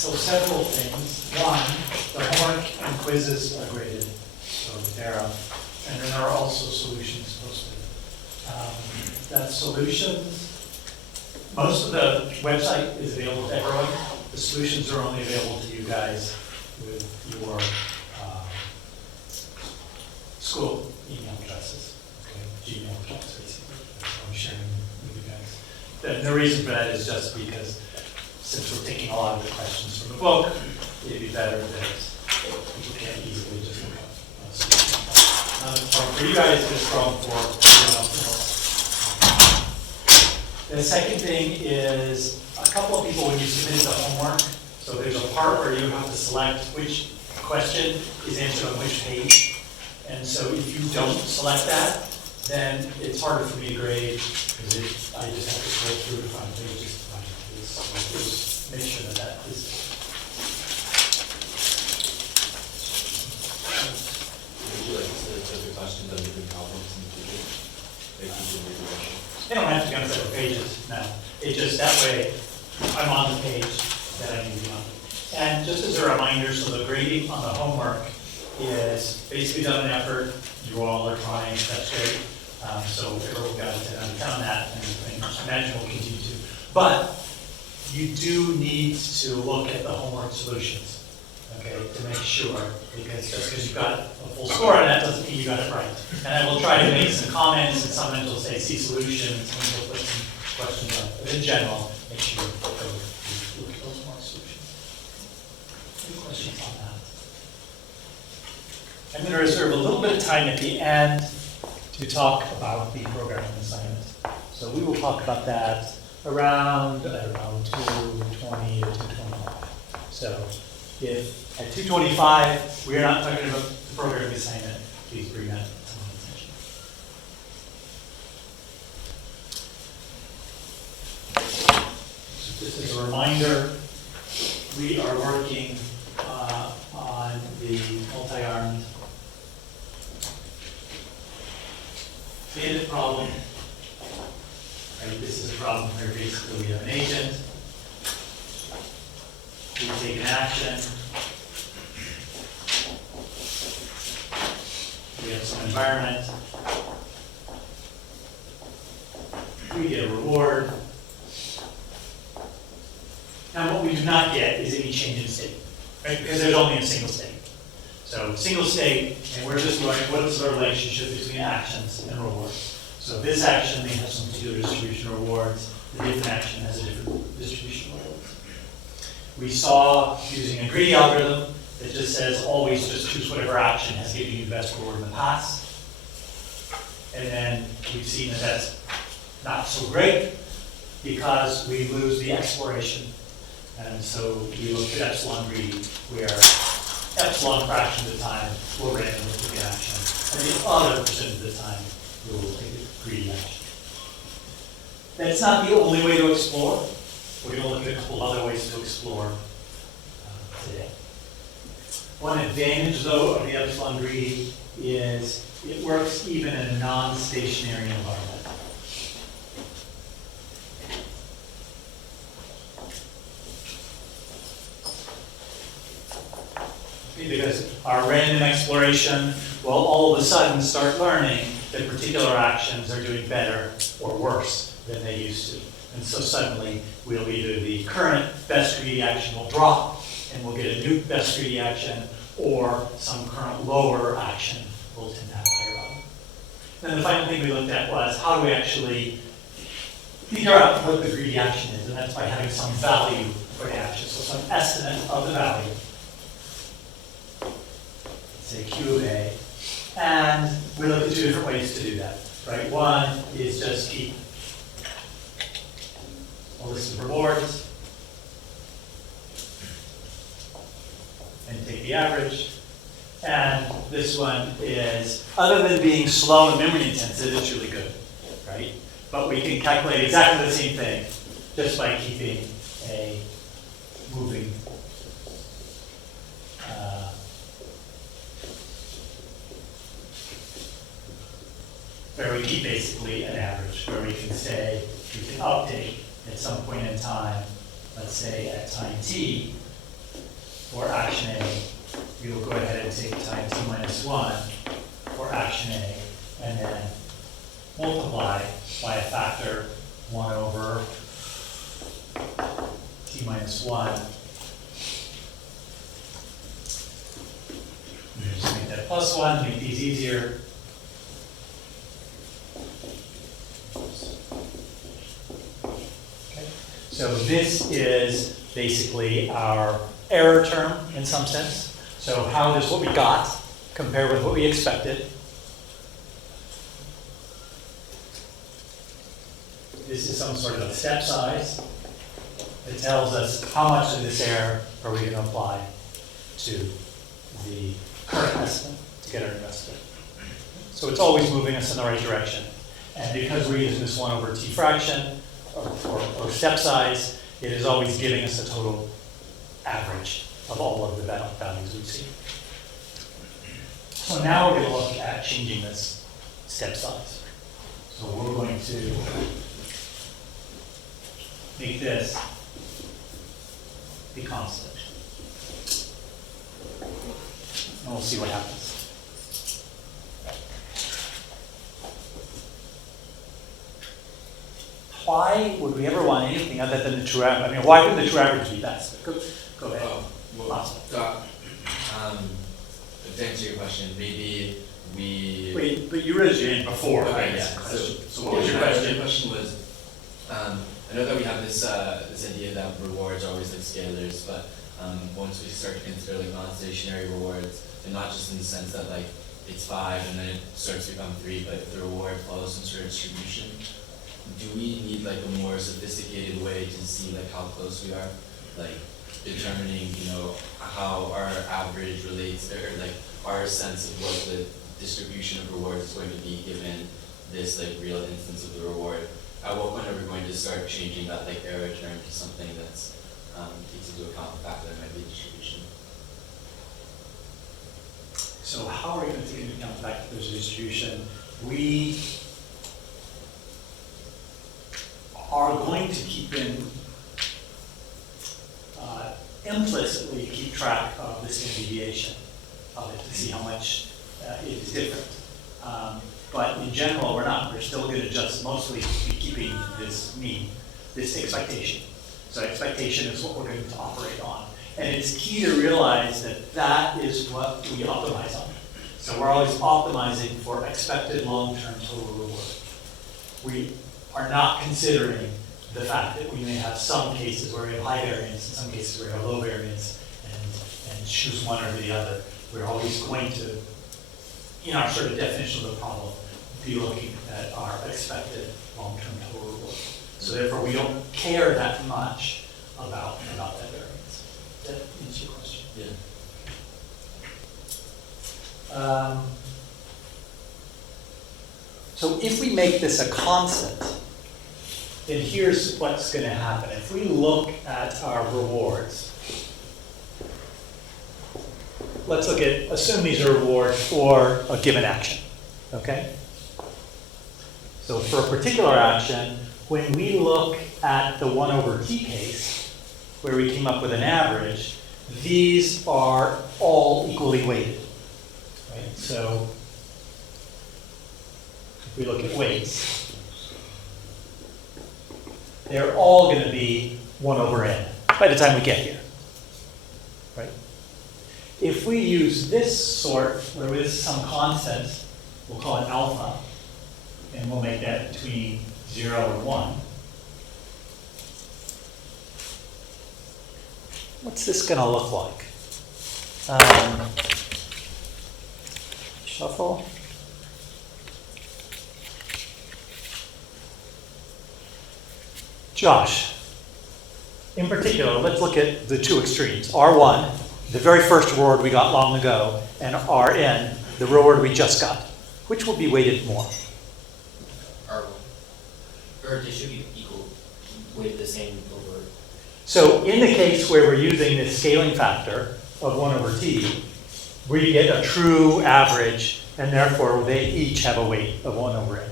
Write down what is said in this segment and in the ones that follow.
So several things. One, the homework and quizzes are graded, so they're up. And then there are also solutions posted. That's solutions. Most of the website is available to everyone. The solutions are only available to you guys with your school email addresses, okay? Gmail accounts, basically. That's what I'm sharing with you guys. And the reason for that is just because since we're taking a lot of the questions from the book, it'd be better that people can't easily just look up. For you guys, it's strong for everyone else. The second thing is a couple of people, when you submit the homework, so there's a part where you have to select which question is answered on which page. And so if you don't select that, then it's harder for me to grade because I just have to scroll through to find pages to find this. So just make sure that that is. Would you like to set the questions on different problems in the future? They don't have to go on separate pages now. It just, that way, I'm on the page that I need to be on. And just as a reminder, so the grading on the homework is basically done an effort. You all are trying, that's great. So everyone got a 10 out of 10 on that, and I imagine we'll continue to. But you do need to look at the homework solutions, okay, to make sure, because just because you've got a full score on that doesn't mean you got it right. And I will try to make some comments, and sometimes we'll say see solutions, and we'll put some questions on. But in general, make sure you look at those homework solutions. Any questions on that? I'm going to reserve a little bit of time at the end to talk about the programming assignment. So we will talk about that around, I don't know, 2:20 to 2:25. So if at 2:25 we're not talking about the programming assignment, please bring that to my attention. So just as a reminder, we are working on the multi-armed bandit problem. Right, this is a problem where basically we have an agent, we take an action, we have some environment, we get a reward. Now what we do not get is any change in state, right? Because there's only a single state. So single state, and we're just learning what is the relationship between actions and rewards. So this action may have some particular distribution of rewards, the different action has a different distribution of rewards. We saw using a greedy algorithm that just says always just choose whatever action has given you the best reward in the past. And then we've seen that that's not so great because we lose the exploration. And so we look at epsilon greedy, where epsilon fraction of the time we'll randomly pick an action, and the other percent of the time we will take a greedy action. That's not the only way to explore. We're going to look at a couple other ways to explore today. One advantage, though, of the epsilon greedy is it works even in a non-stationary environment. Because our random exploration will all of a sudden start learning that particular actions are doing better or worse than they used to. And so suddenly, we'll either the current best greedy action will drop, and we'll get a new best greedy action, or some current lower action will tend to have a higher value. Then the final thing we looked at was how do we actually figure out what the greedy action is, and that's by having some value for the action, so some estimate of the value. Say Q of A, and we look at two different ways to do that, right? One is just keep a list of rewards and take the average. And this one is, other than being slow and memory intensive, it's really good, right? But we can calculate exactly the same thing just by keeping a moving where we keep basically an average, where we can say, we can update at some point in time, let's say at time t, for action A, we will go ahead and take time t minus 1 for action A, and then multiply by a factor 1 over t minus 1. Just make that plus 1, make these easier. Okay. So this is basically our error term in some sense. So how does what we got compare with what we expected? This is some sort of step size that tells us how much of this error are we going to apply to the current estimate to get our new estimate. So it's always moving us in the right direction. And because we're using this 1 over t fraction, or step size, it is always giving us a total average of all of the values we see. So now we're going to look at changing this step size. So we're going to make this a constant. And we'll see what happens. Why would we ever want anything other than the true average? I mean, why would the true average be best? Go ahead. To answer your question, maybe we... Wait, but you raised your hand before. Okay, right? yeah. So what was your question? Your question was, I know that we have this this idea that rewards are always like scalars, but once we start to consider like non-stationary rewards, and not just in the sense that like it's 5 and then it starts to become 3, but if the reward follows some sort of distribution, do we need like a more sophisticated way to see like how close we are, like determining, you know, how our average relates, or like our sense of what the distribution of rewards is going to be given this like real instance of the reward? At what point are we going to start changing that like error term to something that's takes into account the fact that there might be distribution? So how are we going to take into account the fact that there's a distribution? We are going to keep implicitly keep track of the standard deviation of it to see how much it is different. But in general, we're not. We're still going to just mostly be keeping this mean, this expectation. So expectation is what we're going to operate on. And it's key to realize that that is what we optimize on. So we're always optimizing for expected long-term total reward. We are not considering the fact that we may have some cases where we have high variance and some cases where we have low variance and choose one or the other. We're always going to, in our sort of definition of the problem, be looking at our expected long-term total reward. So therefore, we don't care that much about that variance. Does that answer your question? Yeah. So if we make this a constant, then here's what's going to happen. If we look at our rewards, let's look at, assume these are rewards for a given action, okay? So for a particular action, when we look at the 1 over t case, where we came up with an average, these are all equally weighted, right? So if we look at weights, they're all going to be 1 over n by the time we get here, right? If we use this sort, where this is some constant, we'll call it alpha, and we'll make that between 0 and 1. What's this going to look like? Shuffle. Josh, in particular, let's look at the two extremes. R1, the very first reward we got long ago, and Rn, the reward we just got. Which will be weighted more? R1. Or they should be equal, weighted the same over. So in the case where we're using this scaling factor of 1 over t, we get a true average, and therefore they each have a weight of 1 over n.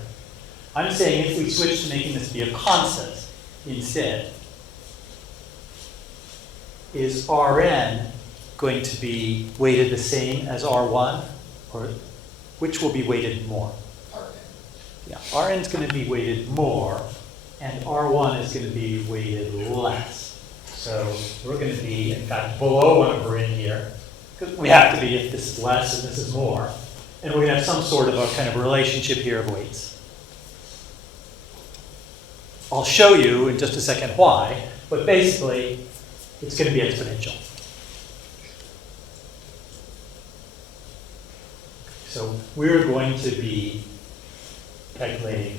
I'm saying if we switch to making this be a constant instead, is Rn going to be weighted the same as R1? Or which will be weighted more? RN. Yeah, Rn is going to be weighted more, and R1 is going to be weighted less. So we're going to be, in fact, below 1/n here, because we have to be if this is less and this is more. And we're going to have some sort of a kind of relationship here of weights. I'll show you in just a second why, but basically, it's going to be exponential. So we're going to be calculating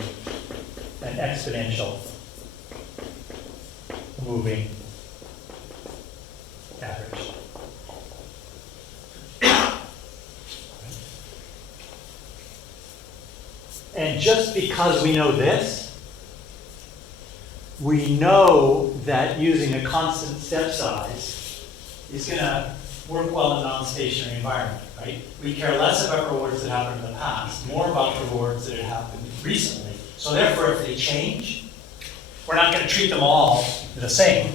an exponential moving average. And just because we know this, we know that using a constant step size is going to work well in a non-stationary environment, right? We care less about rewards that happened in the past, more about rewards that have happened recently. So therefore, if they change, we're not going to treat them all the same.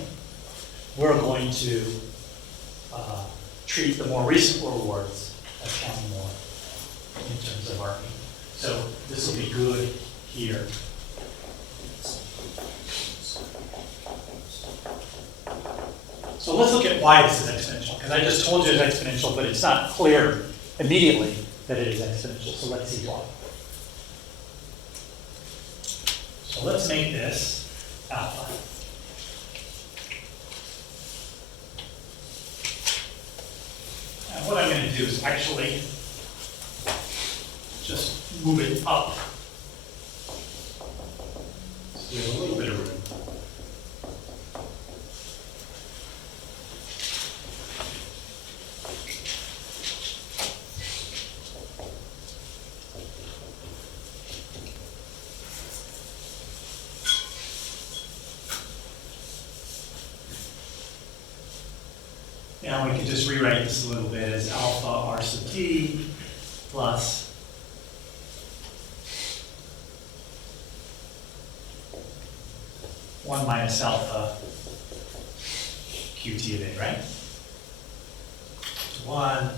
We're going to treat the more recent rewards as counting more in terms of our. So this will be good here. So let's look at why this is exponential, because I just told you it's exponential, but it's not clear immediately that it is exponential. So let's see why. So let's make this alpha. And what I'm going to do is actually just move it up. So we have a little bit of room. Now we can just rewrite this a little bit as alpha r sub t plus one minus alpha qt of a, right? 1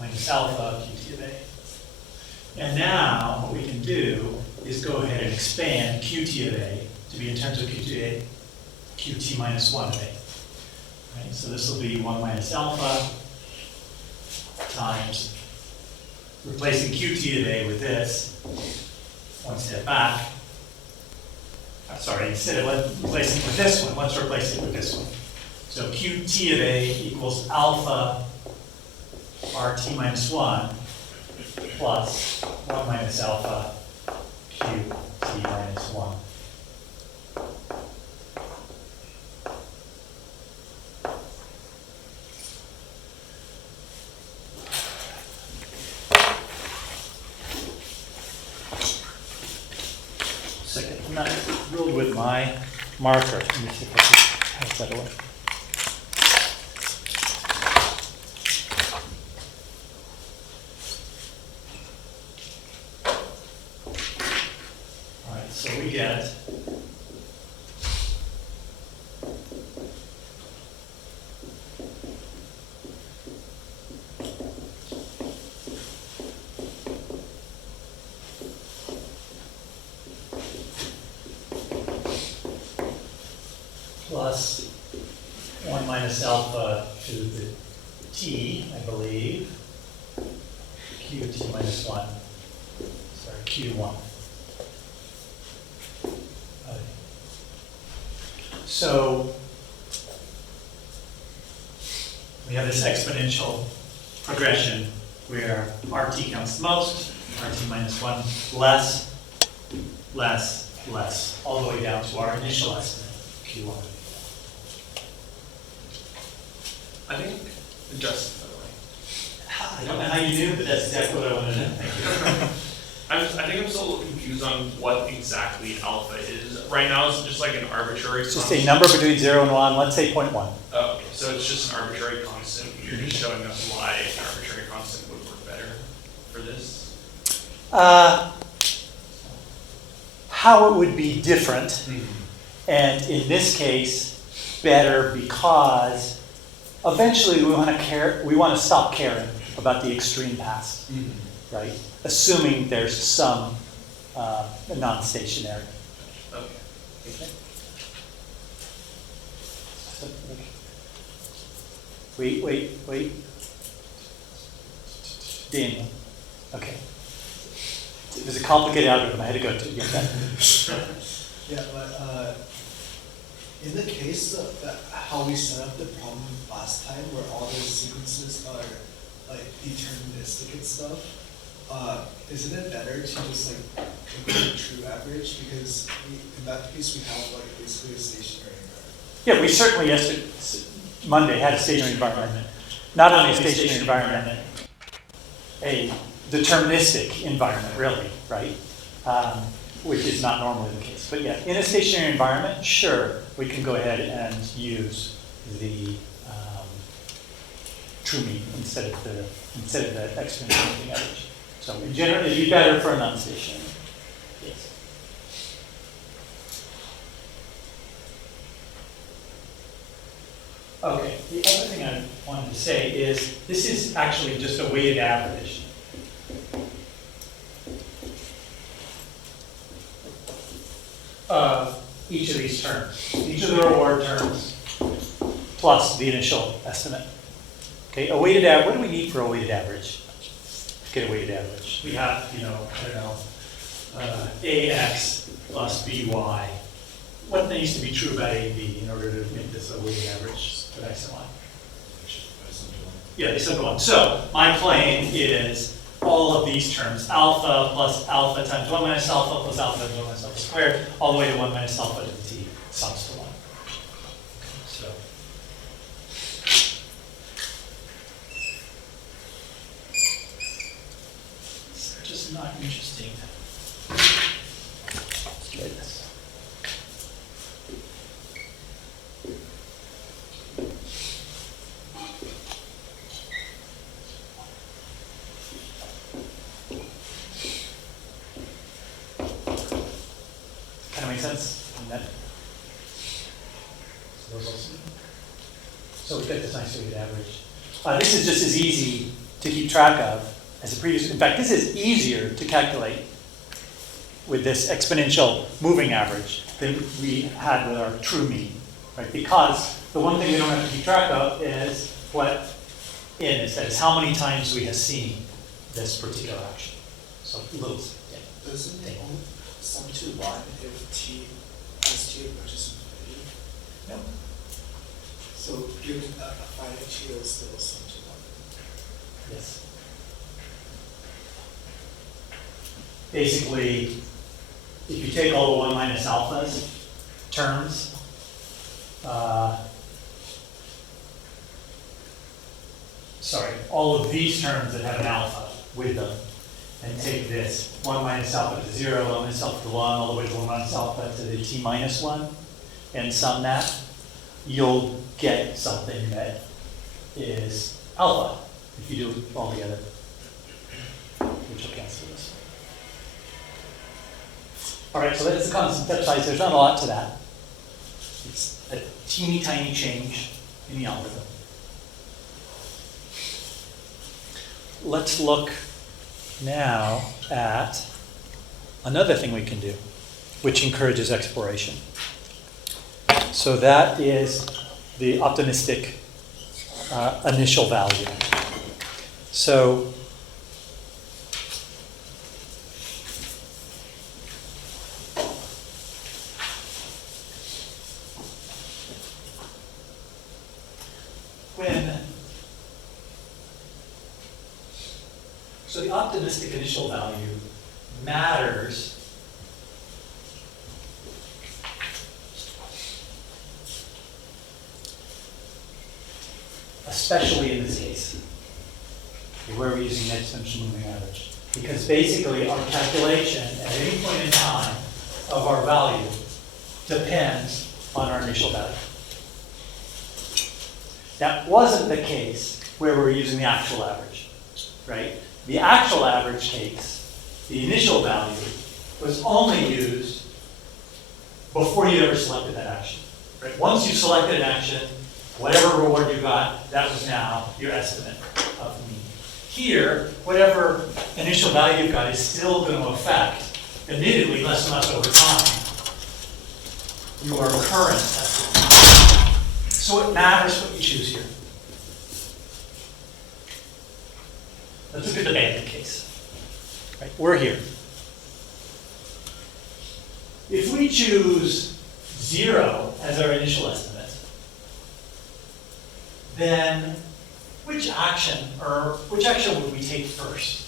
minus alpha qt of a. And now what we can do is go ahead and expand qt of a to be in terms of qt minus 1 of a. Right, so this will be 1 minus alpha times replacing qt of a with this, one step back. Sorry, instead of replacing it with this one, let's replace it with this one. So qt of a equals alpha rt minus 1 plus 1 minus alpha qt minus 1. Second, I'm not thrilled with my marker. Let me see if I can have that away. All right, so we get plus 1 minus alpha to the t, I believe, qt minus 1, sorry, q1. Okay. So we have this exponential progression where RT counts the most, RT minus 1 less, less, less, all the way down to our initial estimate, Q1. I think, just by the way, I don't know how you knew, but that's exactly what I wanted to know. Thank you. I think I'm still a little confused on what exactly alpha is. Right now, it's just like an arbitrary It's just constant. a number between 0 and 1, let's say 0.1. Oh, okay. So it's just an arbitrary constant. You're just showing us why an arbitrary constant would work better for this. How it would be different, and in this case, better because eventually we want to stop caring about the extreme past, right? Assuming there's some non-stationary. Okay. Wait. Daniel. Okay. It was a complicated algorithm. I had to go to get that. Yeah, but in the case of how we set up the problem last time, where all those sequences are like deterministic and stuff, isn't it better to just like include a true average? Because in that case, we have like basically a stationary environment. Yeah, we certainly yesterday, Monday, had a stationary environment. Not only a stationary environment, a deterministic environment, really, right? Which is not normally the case. But yeah, in a stationary environment, sure, we can go ahead and use the true mean instead of the exponential moving average. So in general, it'd be better for a non-stationary. Yes. Okay, the other thing I wanted to say is this is actually just a weighted average. Of each of these terms, each of the reward terms, plus the initial estimate. Okay, a weighted average, what do we need for a weighted average? Get a weighted average. We have, AX plus BY. What needs to be true about A and B in order to make this a weighted average of X and Y? Yeah, they still go on. So my claim is all of these terms, alpha plus alpha times 1 minus alpha plus alpha times 1 minus alpha squared, all the way to 1 minus alpha to the t, sums to 1. So. It's just not interesting. Let's try this. Kind of make sense? And that- So we get this nice weighted average. This is just as easy to keep track of as the previous. In fact, this is easier to calculate with this exponential moving average than we had with our true mean, right? Because the one thing we don't have to keep track of is what n is. That is how many times we have seen this particular action. So little, yeah. Doesn't it only sum to 1 if t as t approaches infinity? No. So given a finite t, it will still sum to 1. Yes. Basically, if you take all the 1 minus alphas terms, all of these terms that have an alpha with them, and take this 1 minus alpha to 0, 1 minus alpha to 1, all the way to 1 minus alpha to the t minus 1, and sum that, you'll get something that is alpha if you do it all together, which will cancel this. All right, so that's the constant step size. There's not a lot to that. It's a teeny tiny change in the algorithm. Let's look now at another thing we can do, which encourages exploration. So that is the optimistic initial value. So the optimistic initial value matters especially in this case, where we're using the exponential moving average. Because basically our calculation at any point in time of our value depends on our initial value. That wasn't the case where we're using the actual average, right? The actual average case, the initial value, was only used before you ever selected that action. Right? Once you selected an action, Whatever reward you got, that was now your estimate of the mean. Here, whatever initial value you got is still going to affect, admittedly less and less over time, your current estimate. So it matters what you choose here. Let's look at the bandit case. Right, we're here. If we choose 0 as our initial estimate, then which action would we take first?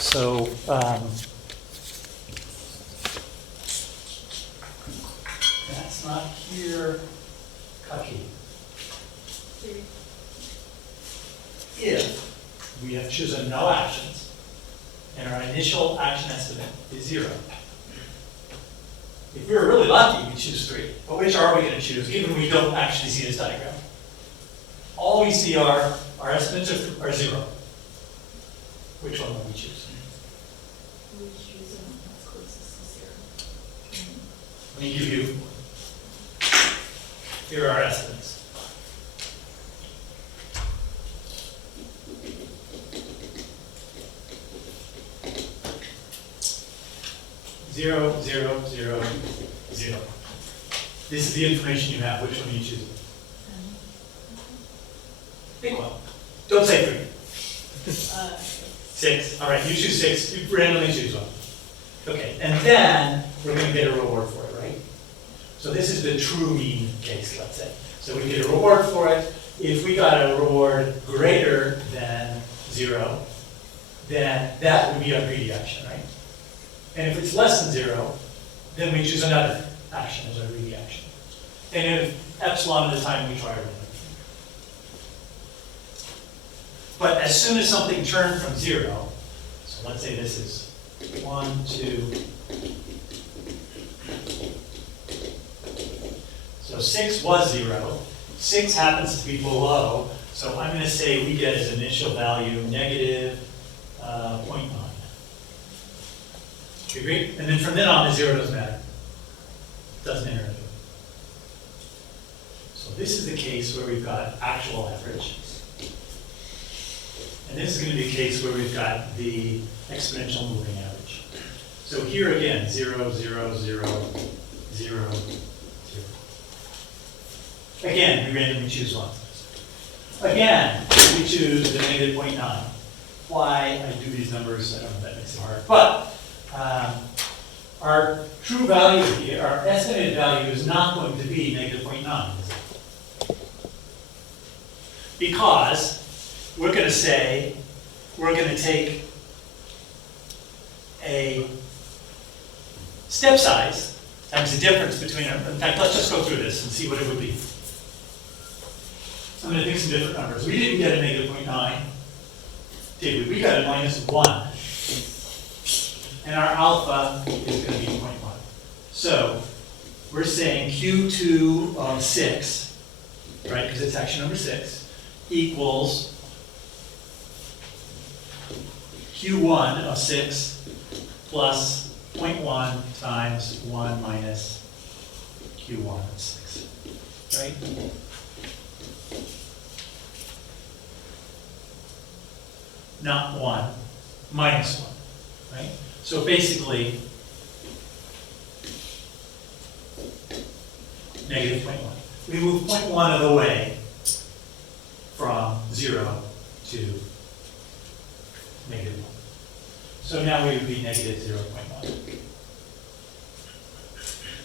So that's not here, Kaki. If we have chosen no actions and our initial action estimate is 0. If we're really lucky, we choose 3. But which are we going to choose, even when we don't actually see this diagram? All we see are our estimates are 0. Which one will we choose? We choose one that's closest to 0. Let me give you, here are our estimates. Zero, 0, 0, 0. This is the information you have. Which one are you choosing? Pick one. Don't say 3. 6. All right, you choose 6. You randomly choose one. Okay, and then we're going to get a reward for it, right? So this is the true mean case, let's say. So we get a reward for it. If we got a reward greater than 0, then that would be our greedy action, right? And if it's less than 0, then we choose another action as our greedy action. And if epsilon of the time, we try to run it. But as soon as something turned from 0, so let's say this is 1, 2. So 6 was 0. 6 happens to be below. So I'm going to say we get as initial value negative 0.9. You agree? And then from then on, the 0 doesn't matter. Doesn't enter into it. So this is the case where we've got actual average. And this is going to be a case where we've got the exponential moving average. So here again, 0, 0, 0, 0, 0. Again, we randomly choose one. Again, we choose the negative 0.9. Why I do these numbers, I don't know if that makes it hard. But our true value here, our estimated value is not going to be negative 0.9, is it? Because we're going to say, we're going to take a step size times the difference between our, in fact, let's just go through this and see what it would be. I'm going to pick some different numbers. We didn't get a negative 0.9, did we? We got a minus 1. And our alpha is going to be 0.1. So we're saying Q2 of 6, right, because it's action number 6, equals Q1 of 6 plus 0.1 times 1 minus Q1 of 6, right? Not 1, minus 1, right? So basically, negative 0.1. We move 0.1 of the way from 0 to negative 1. So now we would be negative 0.1.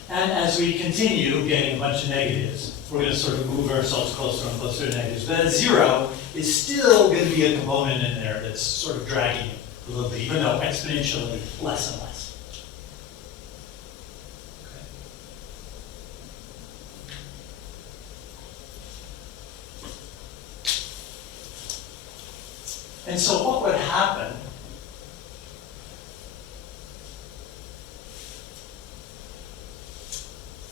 And as we continue getting a bunch of negatives, we're going to sort of move ourselves closer and closer to negatives. But at 0 is still going to be a component in there that's sort of dragging you a little bit, even though exponentially less and less. Okay. And so what would happen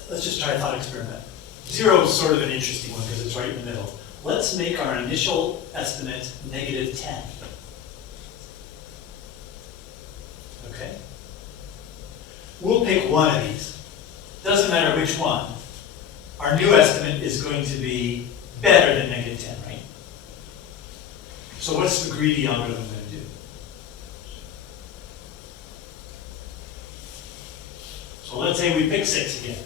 let's just try a thought experiment. 0 is sort of an interesting one because it's right in the middle. Let's make our initial estimate negative 10. Okay? We'll pick one of these. Doesn't matter which one. our new estimate is going to be better than -10, right? So what's the greedy algorithm going to do? So let's say we pick 6 again.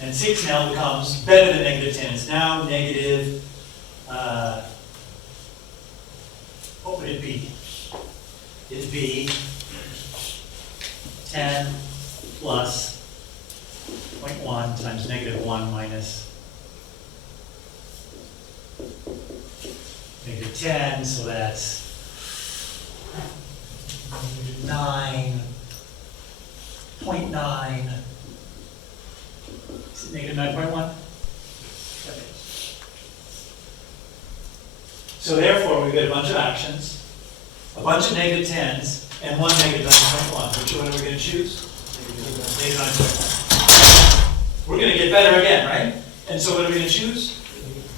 And 6 now becomes better than -10. It's now negative, what would it be? It'd be 10 plus 0.1 times -1 minus -10, so that's 9.9. Is it -9.1? So therefore, we've got a bunch of actions, a bunch of -10s, and one -9.1. Which one are we going to choose? -9.1. We're going to get better again, right? And so what are we going to choose?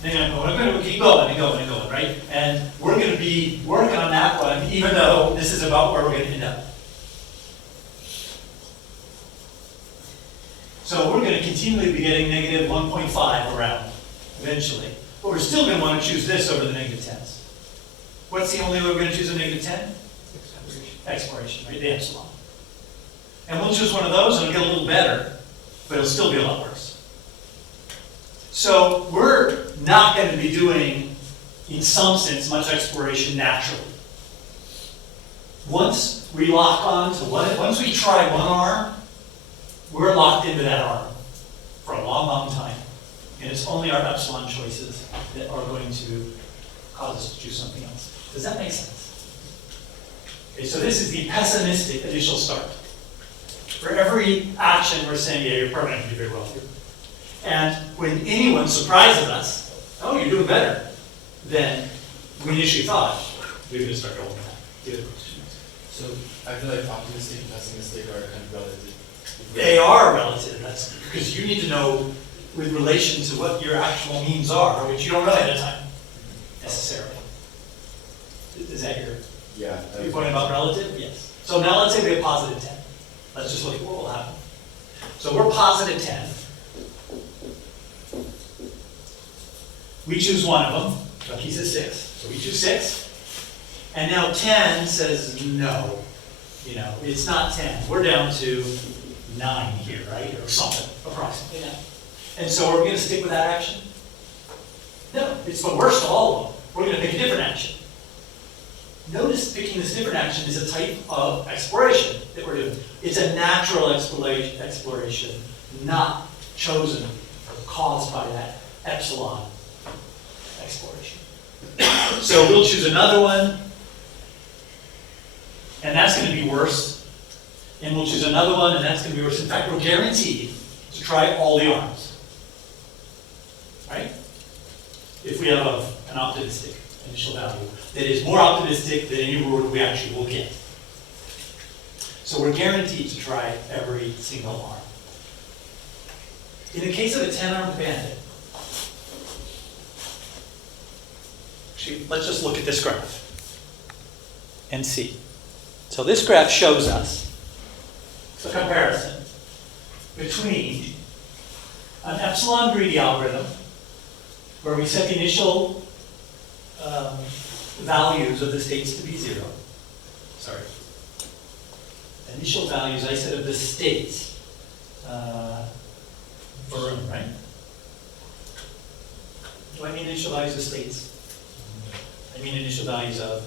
We're going to keep going and going and going, right? And we're going to be working on that one, even though this is about where we're going to end up. So we're going to continually be getting -1.5 around, eventually. But we're still going to want to choose this over the -10s. What's the only way we're going to choose a -10? Exploration, right? The epsilon. And we'll choose one of those and it'll get a little better, but it'll still be a lot worse. So we're not going to be doing, in some sense, much exploration naturally. Once we lock on to once we try one arm, we're locked into that arm for a long, long time. And it's only our epsilon choices that are going to cause us to choose something else. Does that make sense? Okay, so this is the pessimistic initial start. For every action, we're saying, yeah, you're probably not going to do very well here. And when anyone surprises us, oh, you're doing better than we initially thought, we're going to start going back. So I feel like optimistic and pessimistic are kind of relative. They are relative. That's because you need to know with relation to what your actual means are, which you don't know ahead of time, necessarily. Is that your point about relative? Yes. So now let's say we have +10. Let's just look at what will happen. So we're +10. We choose one of them. Lucky says 6. So we choose 6. And now 10 says no. You know, it's not 10. We're down to 9 here, right? Or something, approximately 9. And so are we going to stick with that action? No, it's the worst of all of them. We're going to pick a different action. Notice picking this different action is a type of exploration that we're doing. It's a natural exploration, not chosen or caused by that epsilon exploration. So we'll choose another one, and that's going to be worse. And we'll choose another one, and that's going to be worse. In fact, we're guaranteed to try all the arms. Right? If we have an optimistic initial value that is more optimistic than any reward we actually will get. So we're guaranteed to try every single arm. In the case of a 10-armed bandit, actually, let's just look at this graph and see. So this graph shows us the comparison between an epsilon greedy algorithm, where we set the initial values of the states to be 0. Sorry. Initial values, I said, of the states for room, right? Do I mean initial values of states? I mean initial values of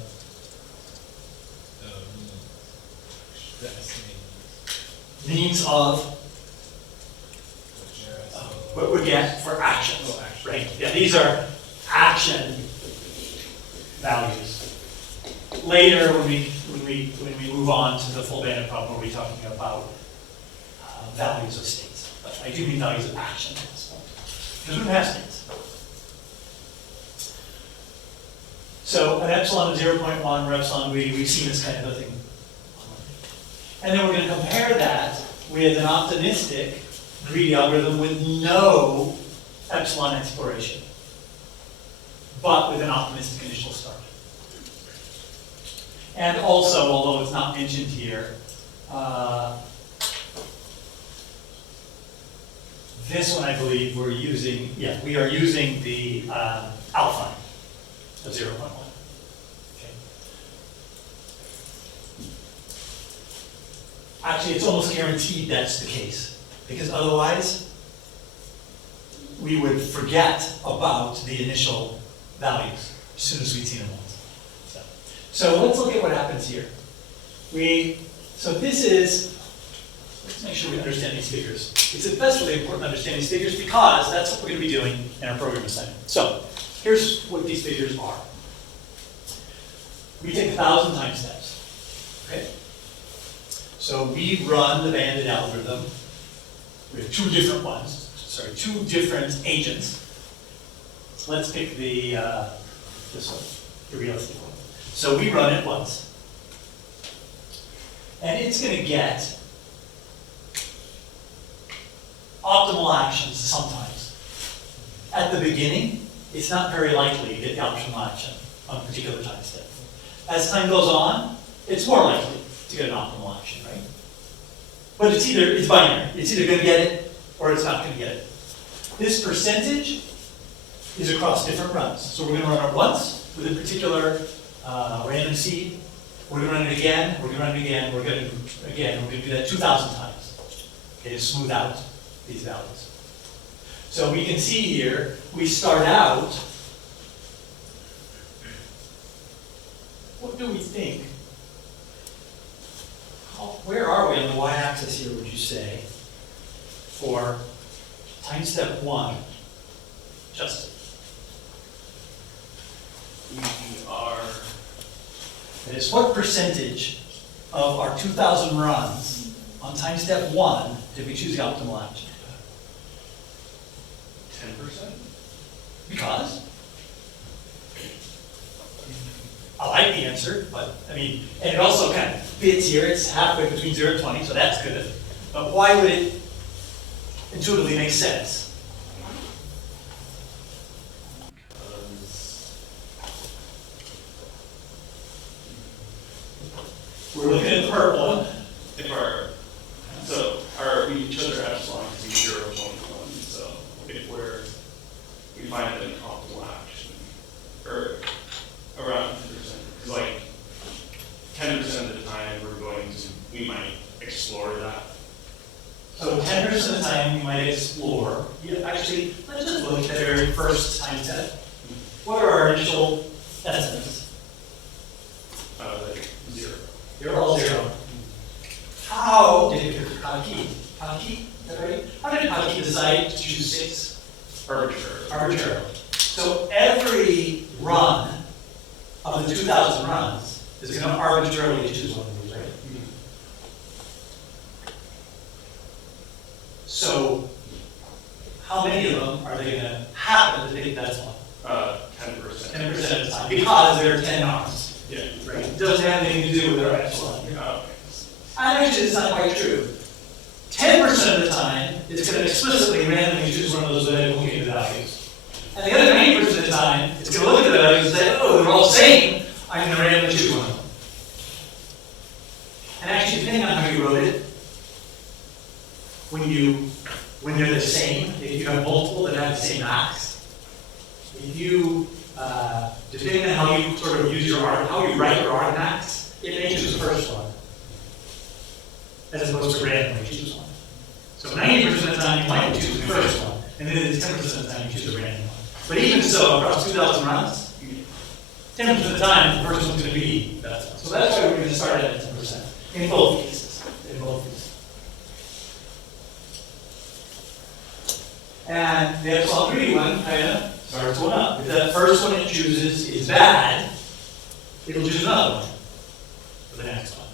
means of what we get for actions, right? Yeah, these are action values. Later, when we move on to the full bandit problem, we'll be talking about values of states. But I do mean values of action at this point, because we don't have states. So an epsilon of 0.1 or epsilon greedy, we've seen this kind of a thing. And then we're going to compare that with an optimistic greedy algorithm with no epsilon exploration, but with an optimistic initial start. And also, although it's not mentioned here, This one, I believe, we're using, yeah, we are using the outline of 0.1. Okay. Actually, it's almost guaranteed that's the case, because otherwise, we would forget about the initial values as soon as we'd seen them once. So let's look at what happens here. So this is, let's make sure we understand these figures. It's especially important to understand these figures because that's what we're going to be doing in our program assignment. So here's what these figures are. We take 1,000 time steps. Okay? So we run the bandit algorithm. We have two different agents. Let's pick this one, the realistic one. So we run it once. And it's going to get optimal actions sometimes. At the beginning, it's not very likely to get the optimal action on a particular time step. As time goes on, it's more likely to get an optimal action, right? But it's binary. It's either going to get it or it's not going to get it. This percentage is across different runs. So we're going to run it once with a particular random seed. We're going to run it again, we're going to run it again, we're going to do that 2,000 times. Okay, to smooth out these values. So we can see here, we start out, what do we think? Where are we on the y-axis here, would you say, for time step 1? Justin. We are, That is, what percentage of our 2,000 runs on time step 1 did we choose the optimal action? 10%? Because? I like the answer, but I mean, and it also kind of fits here. It's halfway between 0 and 20, so that's good. But why would it intuitively make sense? We're looking at the purple one. If we chose our epsilon to be 0.1, so if we find an optimal action, or around 10%, because like 10% of the time we might explore that. So 10% of the time we might explore. Actually, let's just look at the very first time step. What are our initial estimates? Like 0. They're all 0. How did Paki, is that right? How did Paki decide to choose 6? Arbitrarily. So every run of the 2,000 runs is going to arbitrarily choose one of these, right? So how many of them are they going to happen to think that's one? 10%. 10% of the time, because there are 10 arms. Yeah. Right? It doesn't have anything to do with our epsilon. Okay. Actually, it's not quite true. 10% of the time, it's going to explicitly randomly choose one of those identical values. And the other 90% of the time, it's going to look at the values and say, oh, they're all the same. I'm going to randomly choose one of them. And actually, depending on how you wrote it, when they're the same, if you have multiple that have the same max, if you, depending on how you sort of use your how you write your argmax, it may choose the first one, as opposed to randomly choose one. So 90% of the time you might choose the first one, and then it's 10% of the time you choose a random one. But even so, across 2,000 runs, 10% of the time the first one's going to be that one. So that's why we're going to start at 10% in both cases. And the epsilon 3 one kind of starts going up. If that first one it chooses is bad, it'll choose another one for the next one.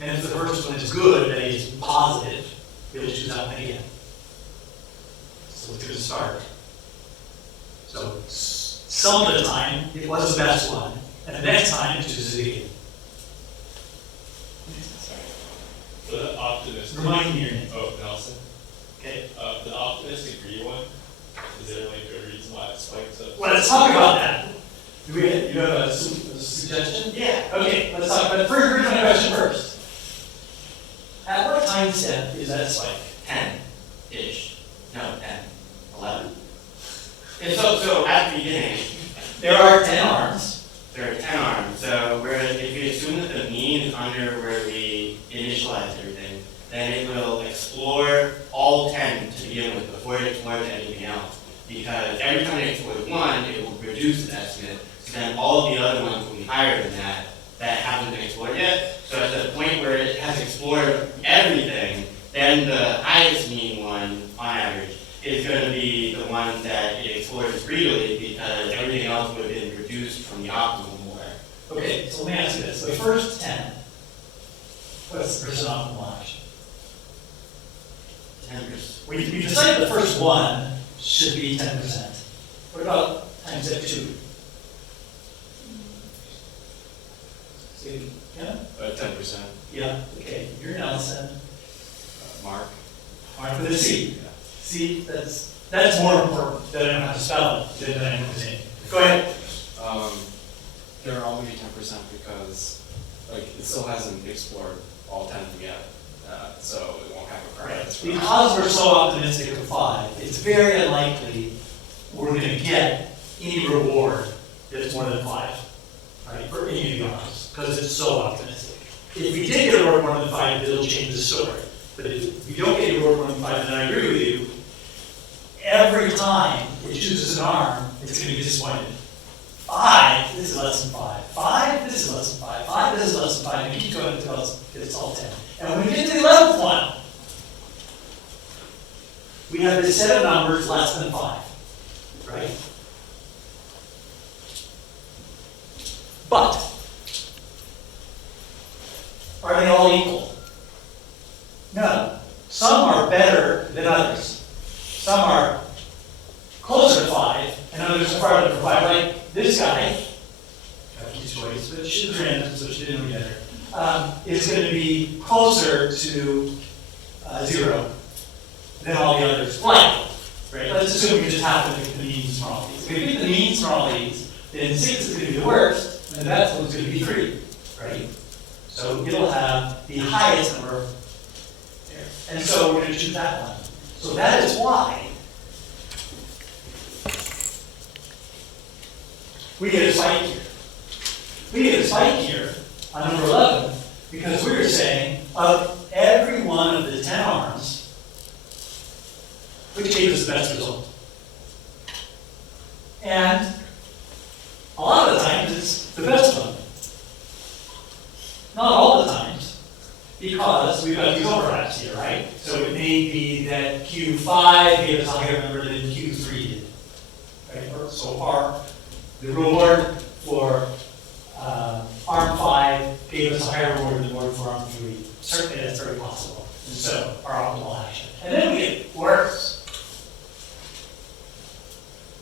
And if the first one is good, that is positive, it'll choose that one again. So it's going to start. So some of the time, it was the best one, and the next time it chooses it again. The optimistic. Remind me your name. Oh, Nelson. Okay. The optimistic green one. Is there like a reason why it spikes up? Well, let's talk about that. You have a suggestion? Yeah. Okay, let's talk about it. Here's my question first. At what time step is that spike? 10-ish. No, 10. the beginning, There are 10 arms. there are 10 arms, so if we assume that the mean is under where we initialize everything, then it will explore all 10 to begin with before it explores anything else. Because every time it explores one, it will reduce its estimate, so then all of the other ones will be higher than that haven't been explored yet. So at the point where it has explored everything, then the highest mean one, on average, is going to be the one that it explores greedily because everything else would have been reduced from the optimal more. Okay, so let me ask you this. The first 10, what's the percent optimal action? 10%. We decided the first one should be 10%. What about times that 2? Yeah? 10%. Yeah, okay. You're Nelson. Mark. Mark with a C. See, that's more important that I don't have to spell it than I know his name. Go ahead. They're all maybe 10% because, like, it still hasn't explored all 10 yet, so it won't have a credit. Because we're so optimistic of 5, it's very unlikely we're going to get any reward that's more than 5, right, for any of the arms, because it's so optimistic. If we did get a reward more than 5, it'll change the story. But if we don't get a reward more than 5, then I agree with you, every time it chooses an arm, it's going to be disappointed. 5, this is less than 5. 5, this is less than 5. 5, this is less than 5. And you keep going until it's all 10. And when we get to the 11th one, we have this set of numbers less than 5, right? But, are they all equal? No. Some are better than others. Some are closer to 5, and others are farther from 5. Like this guy, got his choice, but she was random, so she didn't know better, is going to be closer to 0 than all the others. Like, right? Let's assume we just happen to pick the means from all these. If we pick the means from all these, then 6 is going to be the worst, and the best one's going to be 3, right? So it'll have the highest number there. And so we're going to choose that one. So that is why we get a spike here. We get a spike here on number 11 because we were saying of every one of the 10 arms, which gave us the best result. And a lot of the times it's the best one. Not all the times, because we've got these overlaps here, right? So it may be that Q5 gave us a higher number than Q3 did. Right? So far, the reward for arm 5 gave us a higher reward than the reward for arm 3. Certainly that's very possible. And so our optimal action. And then we get worse.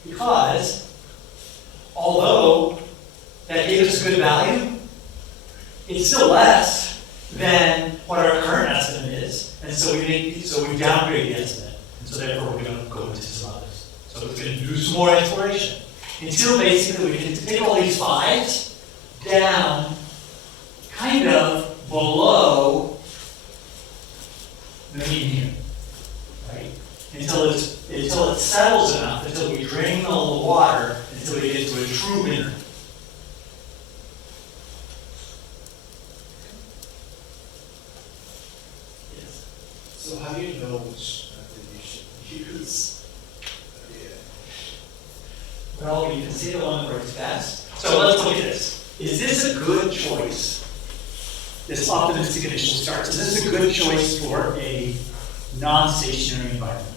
Because although that gave us a good value, it's still less than what our current estimate is. And so we downgrade the estimate. And so therefore we're going to go into some others. So it's going to do some more exploration. Until basically we get to take all these 5s down kind of below the mean here, right? Until it settles enough, until we drain all the water, until we get to a true winner. Yes. So how do you know which method you should use? Well, you can see the one that works best. So let's look at this. Is this a good choice? This optimistic initial start. Is this a good choice for a non-stationary environment?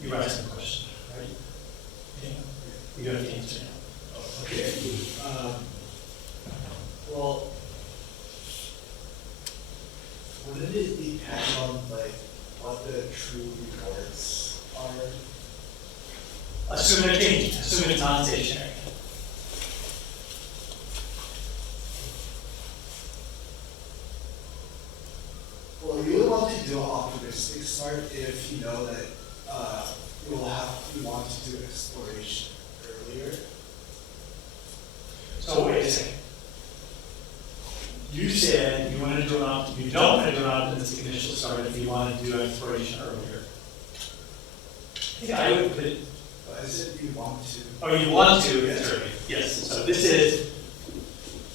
You're asking a question, right? Yeah. You don't have to answer now. Okay. Well, wouldn't it depend on like what the true rewards are? Assume they're changing. Assume it's non-stationary. Well, you would want to do an optimistic start if you know that you want to do exploration earlier. wait a second. You said you wanted to do you don't want to do an optimistic initial start if you want to do exploration earlier. Yeah, I would put it, But I said you want to. oh, you want to, yes, early. Yes, so this is,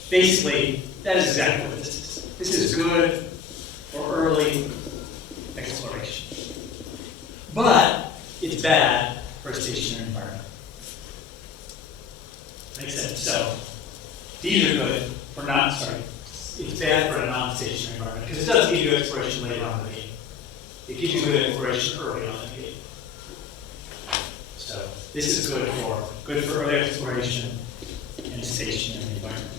basically, that is exactly what this is. This is good for early exploration. But it's bad for a stationary environment. Makes sense. So these are good for it's bad for a non-stationary environment because it does give you exploration later on in the game. It gives you good exploration early on in the game. So this is good for early exploration in a stationary environment.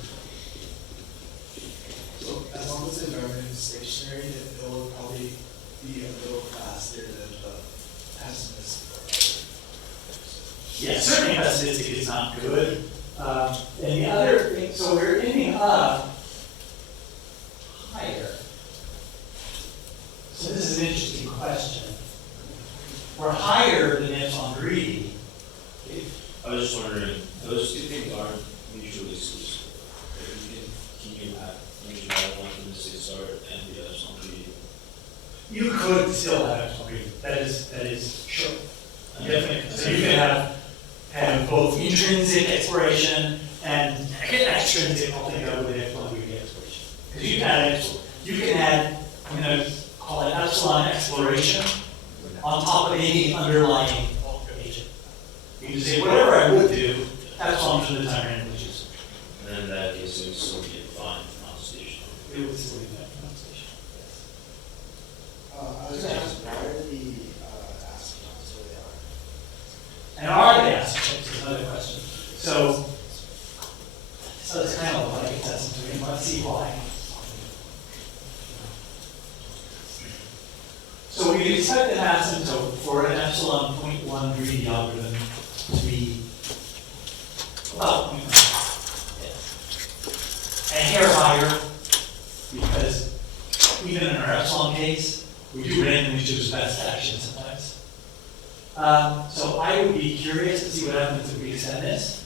So as long as the environment is stationary, then it will probably be a little faster than the pessimistic. Yeah, certainly pessimistic is not good. And the other thing, so we're ending up higher. So this is an interesting question. We're higher than epsilon greedy. I was just wondering, those two things aren't mutually exclusive. Can you have one from the six start and the other something? You could still have epsilon greedy. That is sure. Definitely. So you can have both intrinsic exploration and extrinsic altogether with epsilon greedy exploration. Because you can add, I'm going to call it epsilon exploration on top of any underlying agent. You can say whatever I would do, epsilon for the time randomly choose. And then in that case, it would still be a fine non-stationary. It would still be that pronunciation. I was going to ask, why are the astronauts where they are? And are they astronauts is another question. So it's kind of like it doesn't do it. Let's see why. So we expect the asymptote for an epsilon 0.1 greedy algorithm to be about 0.1. Yes. A hair higher, because even in our epsilon case, we do randomly choose best action sometimes. So I would be curious to see what happens if we extend this.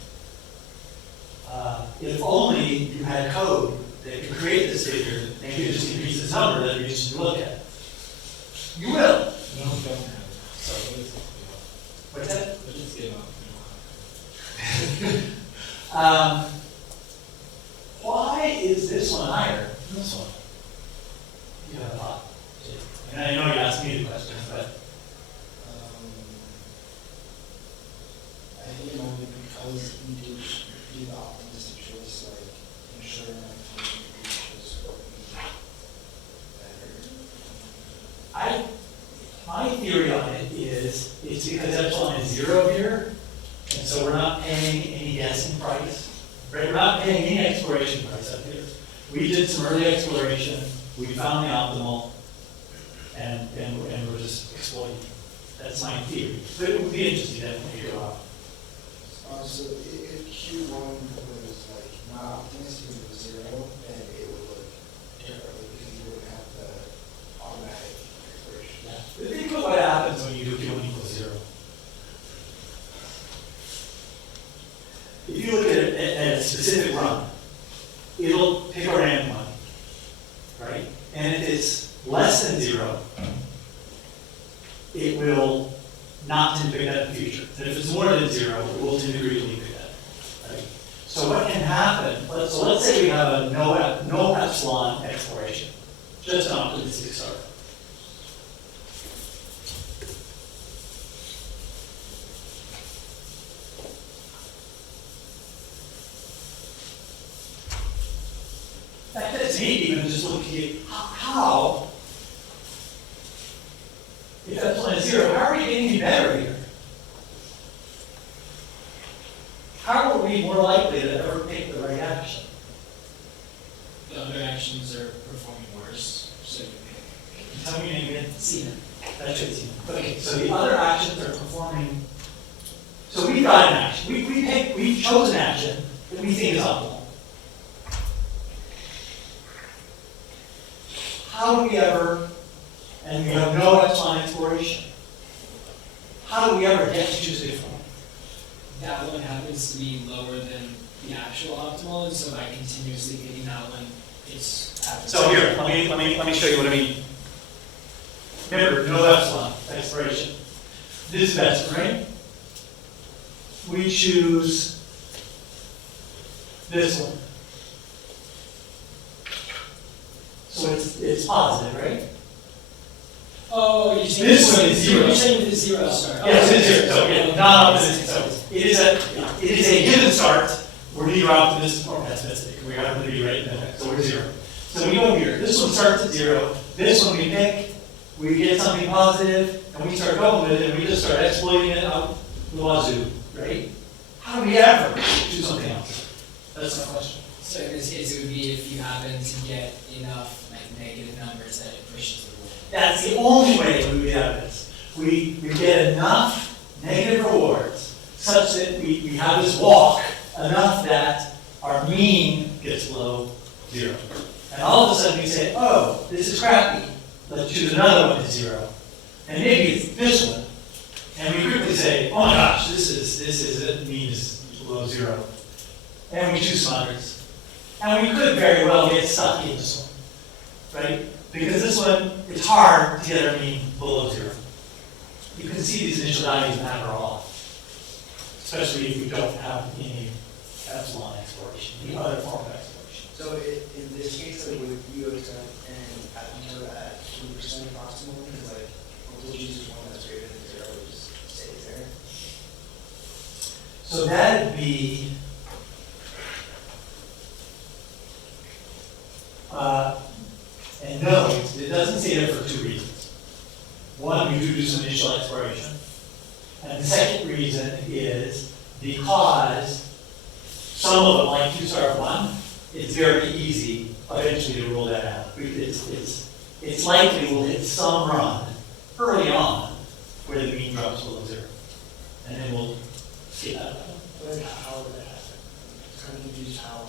If only you had code that could create this figure and you could just increase this number that we just look at. You will. No, we don't have it. So What's that? we'll just give up. Why is this one higher than this one? You have a lot. And I know you asked me the question, but I think it might be because we do the optimistic choice, like ensuring that we choose what we better. my theory on it is it's because epsilon is 0 here, and so we're not paying any guessing price. Right? We're not paying any exploration price up here. We did some early exploration, we found the optimal, and we're just exploiting. That's my theory. But it would be interesting to figure out. So if Q1 was like not optimistic, it was 0, then it would look differently because you wouldn't have the automatic exploration. Yeah. But think about what happens when you do Q1 equals 0. If you look at a specific run, it'll pick a random one, right? And if it's less than 0, it will not tend to pick that in the future. And if it's more than 0, it will tend to greedily pick that, right? So what can happen, so let's say we have a no epsilon exploration, just an optimistic start. That's neat, even just looking at how, if epsilon is 0, how are we getting any better here? How are we more likely to ever pick the right action? The other actions are performing worse, so Tell me you didn't see them. That should see them. Okay, so the other actions are performing. So we've got an action. We've chosen an action that we think is optimal. How do we ever, and we have no epsilon exploration, how do we ever get to choose a different one? that one happens to be lower than the actual optimal, and so by continuously picking that one, it's happens. So here, let me show you what I mean. Remember, no epsilon, expiration. This is best, right? We choose this one. So it's positive, right? Oh, you're saying This one is zero. You're saying with the zero start. Yes, it's zero. So yeah, not optimistic. So it is a given start. We're neither optimistic or pessimistic. We happen to be right in the middle. So we're zero. So we go here. This one starts at zero. This one we pick. We get something positive, and we start going with it, and we just start exploiting it out the wazoo, right? How do we ever do something else? That's my question. So in this case, it would be if you happen to get enough like negative numbers that it pushes the rule. That's the only way we would have this. We get enough negative rewards such that we have this walk enough that our mean gets below zero. And all of a sudden we say, oh, this is crappy. Let's choose another one to zero. And maybe it's this one. And we quickly say, oh my gosh, this is it, mean is below zero. And we choose some others. And we could very well get stuck in this one, right? Because this one, it's hard to get our mean below zero. You can see these initial values matter a lot, especially if we don't have any epsilon exploration, any other form of exploration. So in this case, like with you and Atmos at 2% approximately, is like, we'll choose one that's greater than zero, it just stays there. So that'd be, and no, it doesn't say that for two reasons. One, we do some initial exploration. And the second reason is because some of them, like Q star 1, it's very easy eventually to rule that out. It's likely we'll hit some run early on where the mean drops below zero. And then we'll see that. But how would that happen? It's kind of confused how,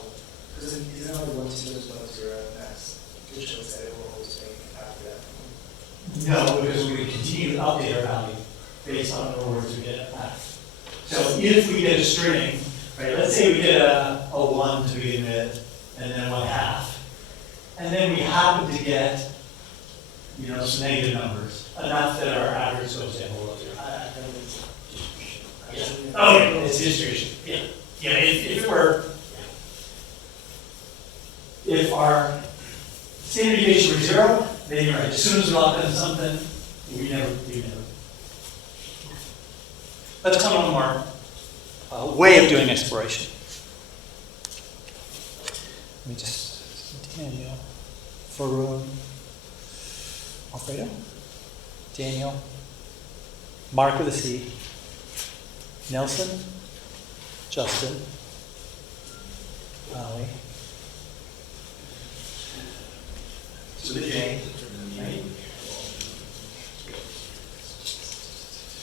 because isn't it only one student above zero, and that's good choice that it will always make after that point? No, because we continue to update our value based on the rewards we get at math. So if we get a string, right, let's say we get a 1 to begin with, and then 1/2, and then we happen to get, some negative numbers, enough that our average goes down below zero. Oh, yeah, it's distribution. Yeah, if our standard deviation were zero, then you're right. As soon as we lock in something, we never. Let's come on more way of doing exploration. Let me just Daniel for Alfredo, Daniel, Mark with a C, Nelson, Justin, Ollie. So the J, right?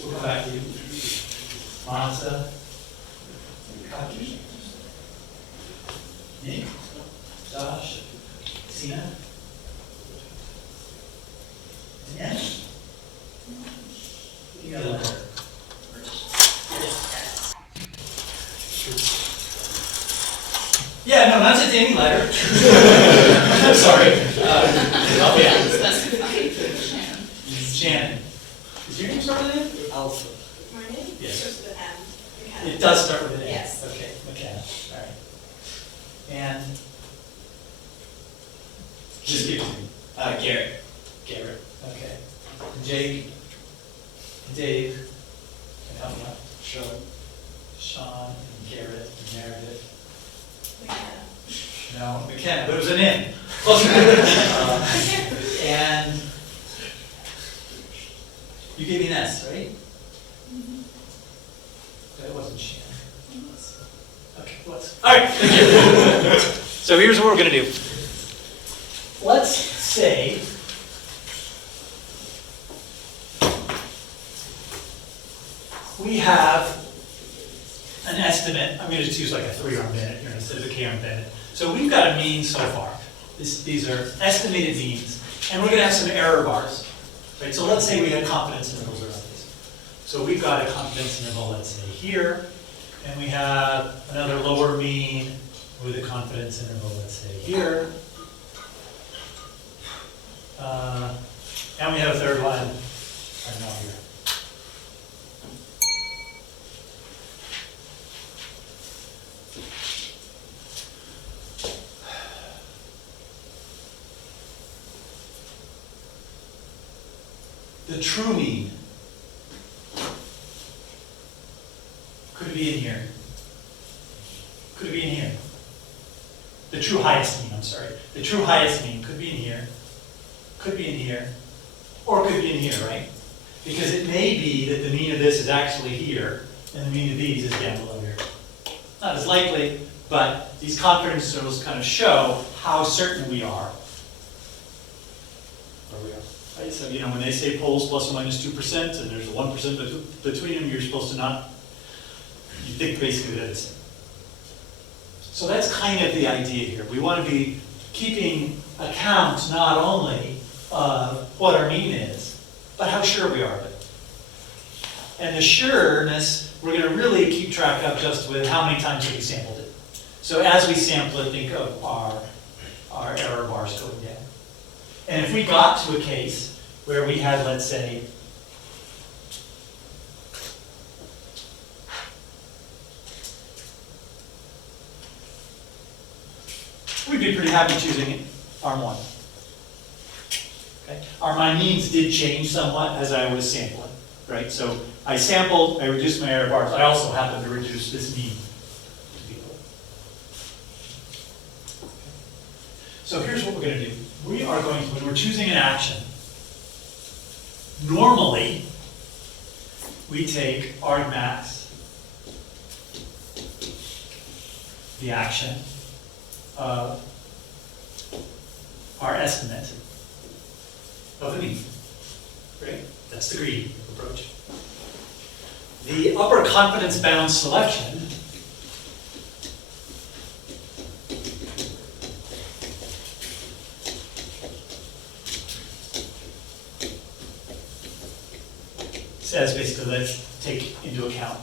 We'll come back to you. Mazda, Kaki, Nick, Josh, Sina, Dan. You got a letter. Yeah, no, not just any letter. I'm sorry. Oh, yeah. Shannon. Is your name start with an N? Alpha. My name? Yes. Starts with an M. McKenna. It does start with an N? Yes. Okay, McKenna, all right. And? Just give it to me. Garrett. Garrett, okay. Jake, Dave, and help me out. Sean, and Garrett, and Meredith. McKenna. No, McKenna, but it was an N. And you gave me an S, right? That wasn't Shannon. Okay, what's? All right, thank you. So here's what we're going to do. Let's say we have an estimate. I'm going to just use like a 3-arm Bandit here instead of a K-arm Bandit. So we've got a mean so far. These are estimated means. And we're going to have some error bars. Right? So let's say we had confidence intervals around these. So we've got a confidence interval, let's say here, And we have another lower mean with a confidence interval, let's say here. And we have a third one, I don't know, here. The true mean could be in here. Could it be in here? The true highest mean, I'm sorry. The true highest mean could be in here, could be in here, or could be in here, right? Because it may be that the mean of this is actually here, and the mean of these is down below here. Not as likely, but these confidence intervals kind of show how certain we are where we are. Right? So, you know, when they say poles plus or minus 2%, and there's a 1% between them, you're supposed to not, you think basically that it's. So that's kind of the idea here. We want to be keeping account not only of what our mean is, but how sure we are of it. And the sureness, we're going to really keep track of just with how many times we sampled it. So as we sample it, think of our error bars going down. And if we got to a case where we had, let's say, we'd be pretty happy choosing arm 1. Okay? My means did change somewhat as I was sampling, right? So I sampled, I reduced my error bars. I also happened to reduce this mean to be low. So here's what we're going to do. We are going to, when we're choosing an action, normally we take argmax, the action, of our estimate of the mean. Right? That's the greedy approach. The upper confidence bound selection says basically let's take into account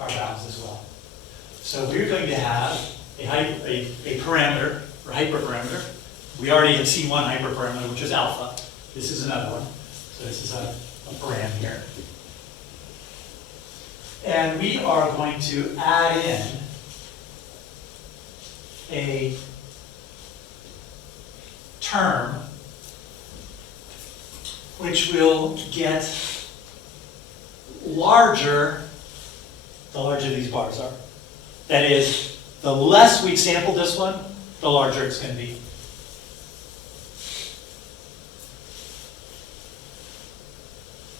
our bounds as well. So we're going to have a parameter, or hyperparameter. We already have seen one hyperparameter, which is alpha. This is another one. So this is a param here. And we are going to add in a term which will get larger the larger these bars are. That is, the less we sample this one, the larger it's going to be.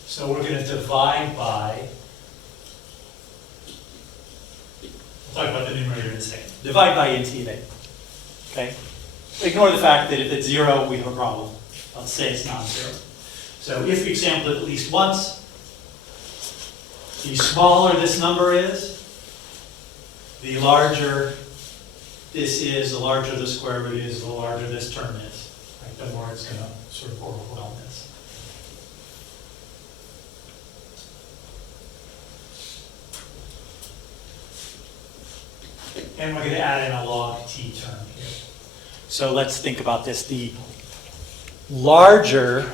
So we're going to divide by, we'll talk about the numerator in a second. Divide by NTA. Okay? Ignore the fact that if it's 0, we have a problem. Let's say it's non-zero. So if we've sampled it at least once, the smaller this number is, the larger this is, the larger the square root is, the larger this term is. Right? The more it's going to sort of overwhelm this. And we're going to add in a log t term here. So let's think about this. The larger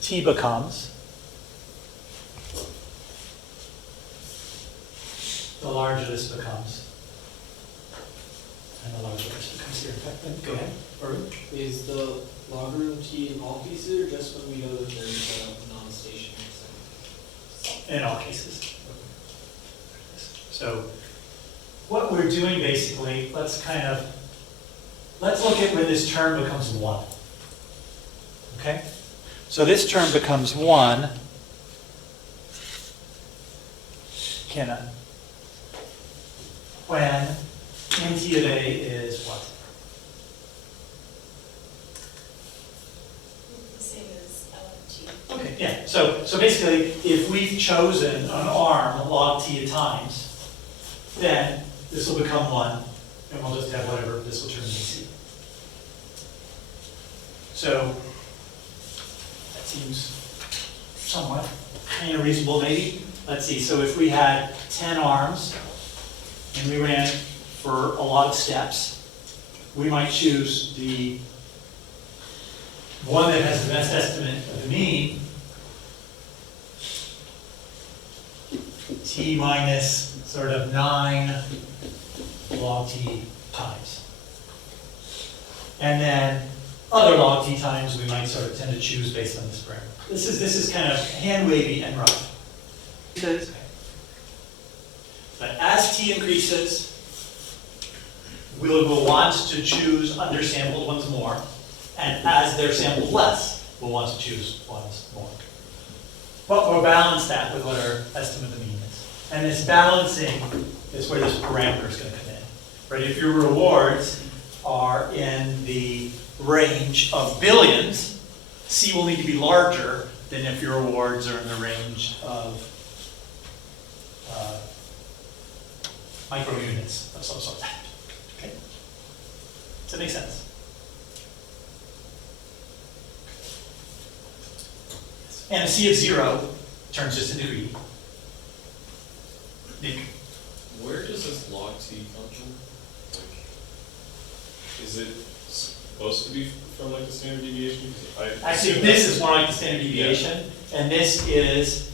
t becomes, the larger this becomes, and the larger this becomes here. In fact, go ahead. Harvey. Is the logarithm t in all cases, or just when we know that there's a non-stationary set? In all cases. So what we're doing basically, let's look at when this term becomes 1. Okay? So this term becomes 1. When NT of A is what? The same as LFT. Okay, yeah. So basically, if we've chosen an arm log t at times, then this will become 1, and we'll just have whatever this will turn into c. So that seems somewhat kind of reasonable maybe. Let's see, so if we had 10 arms and we ran for a lot of steps, we might choose the one that has the best estimate of the mean, t minus sort of 9 log t times. And then other log t times we might sort of tend to choose based on this parameter. This is kind of hand wavy and rough. But as t increases, we will want to choose undersampled ones more, and as they're sampled less, we'll want to choose ones more. But we'll balance that with what our estimate of the mean is. And this balancing is where this parameter is going to come in. Right? If your rewards are in the range of billions, C will need to be larger than if your rewards are in the range of micro units of some sort. Okay? Does that make sense? And a C of 0 turns just into greedy. Nick? Where does this log t come from? Like, is it supposed to be from like the standard deviation? Actually, this is more like the standard deviation, and this is,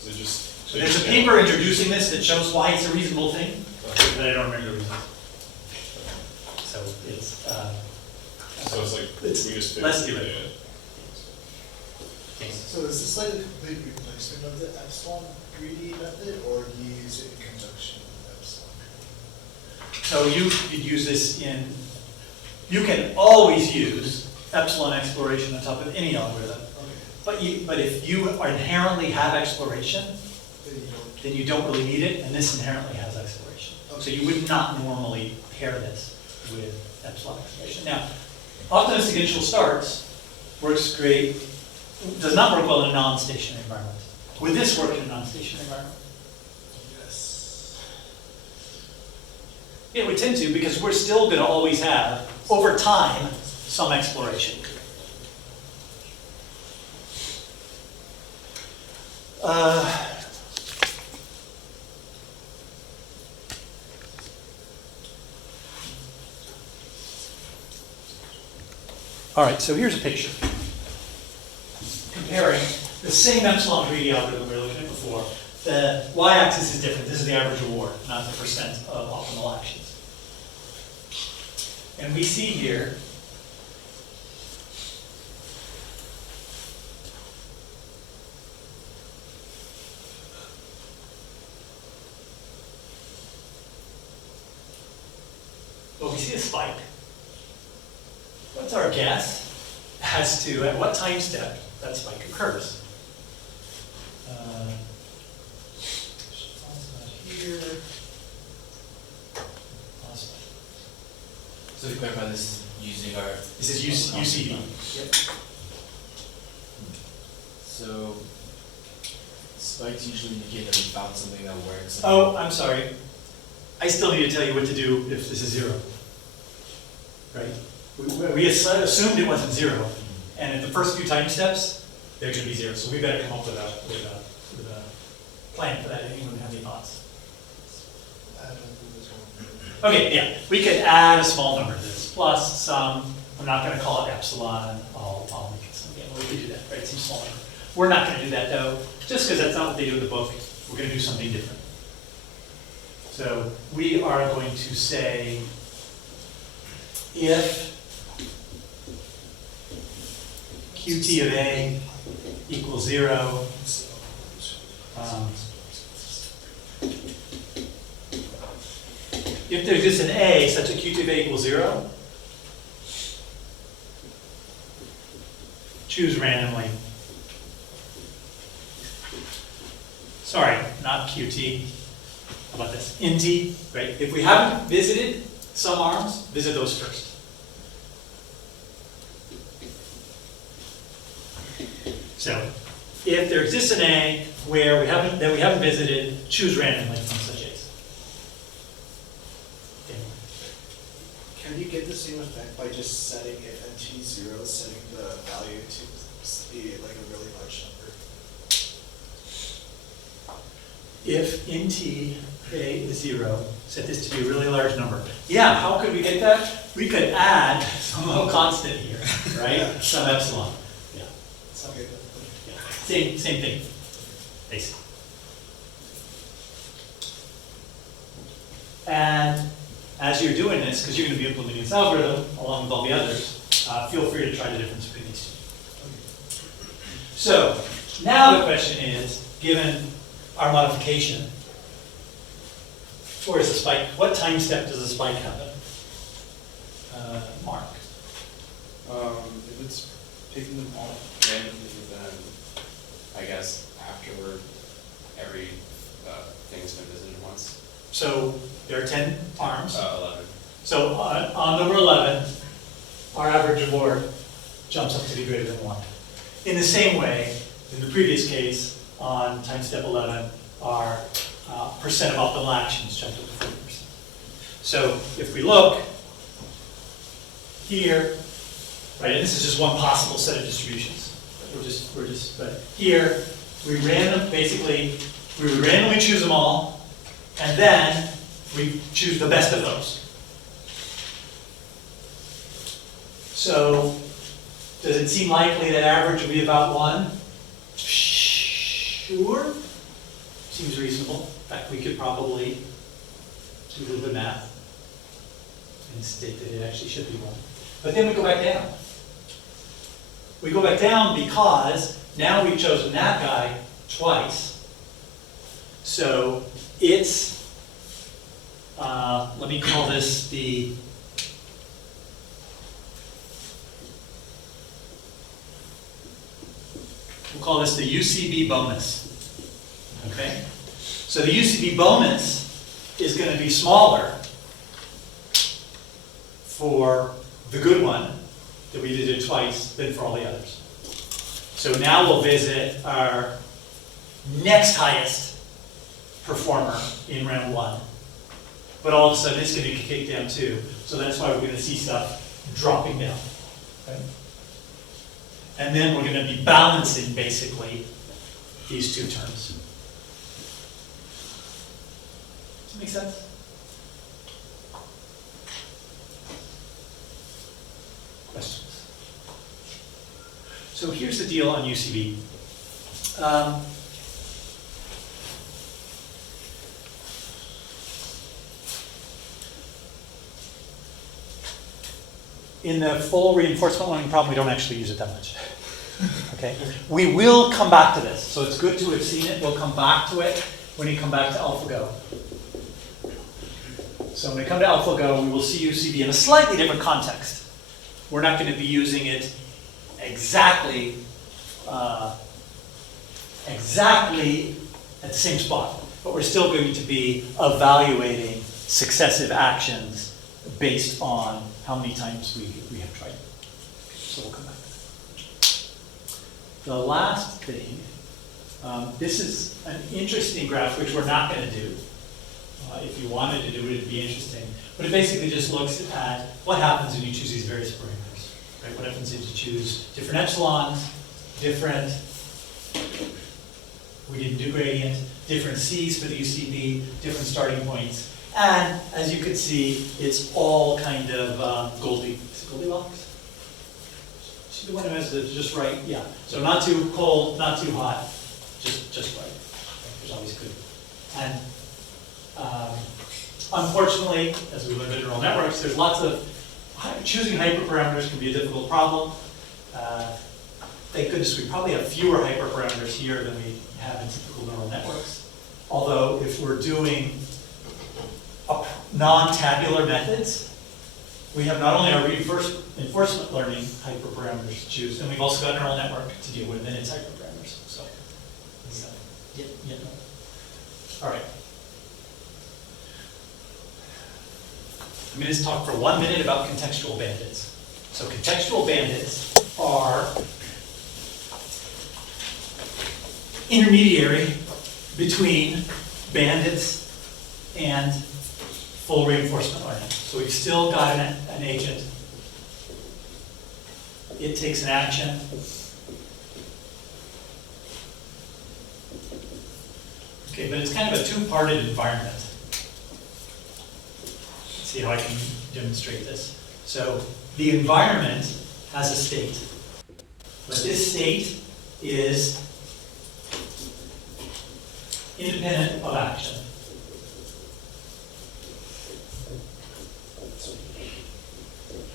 Is it just? there's a paper introducing this that shows why it's a reasonable thing, but I don't remember the reason. So it's, So it's like, we it's just. less theoretical. Yeah. So is this like a complete replacement of the epsilon greedy method, or do you use it in conjunction with epsilon? So you could use this in, you can always use epsilon exploration on top of any algorithm. Okay. But if you inherently have exploration, Then you don't. then you don't really need it, and this inherently has exploration. So you would not normally pair this with epsilon exploration. Now, optimistic initial starts works great, does not work well in a non-stationary environment. Would this work in a non-stationary environment? Yes. It would tend to, because we're still going to always have, over time, some exploration. All right, so here's a picture. Comparing the same epsilon greedy algorithm we were looking at before. The y-axis is different. This is the average reward, not the percent of optimal actions. And we see here we see a spike. What's our guess as to at what time step that spike occurs? Here. So to clarify, this is using our. This is UCB. Yep. So spikes usually indicate that we found something that works. Oh, I'm sorry. I still need to tell you what to do if this is 0. Right? We assumed it wasn't 0, and at the first few time steps, they're going to be 0. So we better come up with a plan for that. Anyone have any thoughts? Okay, yeah, we could add a small number to this, plus some. I'm not going to call it epsilon. I'll make it some. Yeah, we could do that, right? Some small number. We're not going to do that though, just because that's not what they do in the book. We're going to do something different. So we are going to say if qt of a equals 0, if there's just an a such that qt of a equals 0, choose randomly. Sorry, not qt. How about this? Int, right? If we haven't visited some arms, visit those first. So, if there exists an A where we haven't visited, choose randomly from such A's. Okay. Can you get the same effect by just setting it at t0, setting the value to be like a really large number? if int a is 0, set this to be a really large number. Yeah, how could we get that? We could add some little constant here, right? Some epsilon. Yeah. So, yeah. Same thing, basically. And as you're doing this, because you're going to be implementing this algorithm along with all the others, feel free to try the difference between these two. So now the question is, given our modification, where is the spike? What time step does the spike happen? Mark. If it's picking them all randomly, then I guess afterward, every thing's been visited once. So there are 10 arms. 11. So on number 11, our average reward jumps up to be greater than 1. In the same way, in the previous case, on time step 11, our percent of optimal actions jumped up to 40%. So if we look here, right, and this is just one possible set of distributions. But here, we would randomly choose them all, and then we choose the best of those. So, does it seem likely that average will be about 1? Sure. Seems reasonable. In fact, we could probably do a little bit of math and state that it actually should be 1. But then we go back down. We go back down because now we've chosen that guy twice. So it's, let me call this the we'll call this the UCB bonus. Okay? So the UCB bonus is going to be smaller for the good one that we did it twice than for all the others. So now we'll visit our next highest performer in round 1. But all of a sudden it's going to be kicked down too. So that's why we're going to see stuff dropping down. Okay? And then we're going to be balancing basically these two terms. Does that make sense? Questions? So here's the deal on UCB. In the full reinforcement learning problem, we don't actually use it that much. Okay? We will come back to this. So it's good to have seen it. We'll come back to it when we come back to AlphaGo. So when we come to AlphaGo, we will see UCB in a slightly different context. We're not going to be using it exactly at the same spot, but we're still going to be evaluating successive actions based on how many times we have tried it. So we'll come back to that. The last thing, this is an interesting graph, which we're not going to do. If you wanted to do it, it'd be interesting. But it basically just looks at what happens when you choose these various parameters. Right? What happens if you choose different epsilons, different, we didn't do gradient, different C's for the UCB, different starting points. And as you can see, it's all kind of Goldilocks? She's the one who has the just right, yeah. So not too cold, not too hot, just right. There's always good. And unfortunately, as we learned in neural networks, there's lots of, choosing hyperparameters can be a difficult problem. Thank goodness we probably have fewer hyperparameters here than we have in typical neural networks. Although if we're doing non-tabular methods, we have not only our reinforcement learning hyperparameters to choose, and we've also got neural network to deal with in its hyperparameters. So, yeah. All right. I'm going to talk for 1 minute about contextual bandits. So contextual bandits are intermediary between bandits and full reinforcement learning. So we've still got an agent. It takes an action. Okay, but it's kind of a two-parted environment. Let's see how I can demonstrate this. So the environment has a state, but this state is independent of action.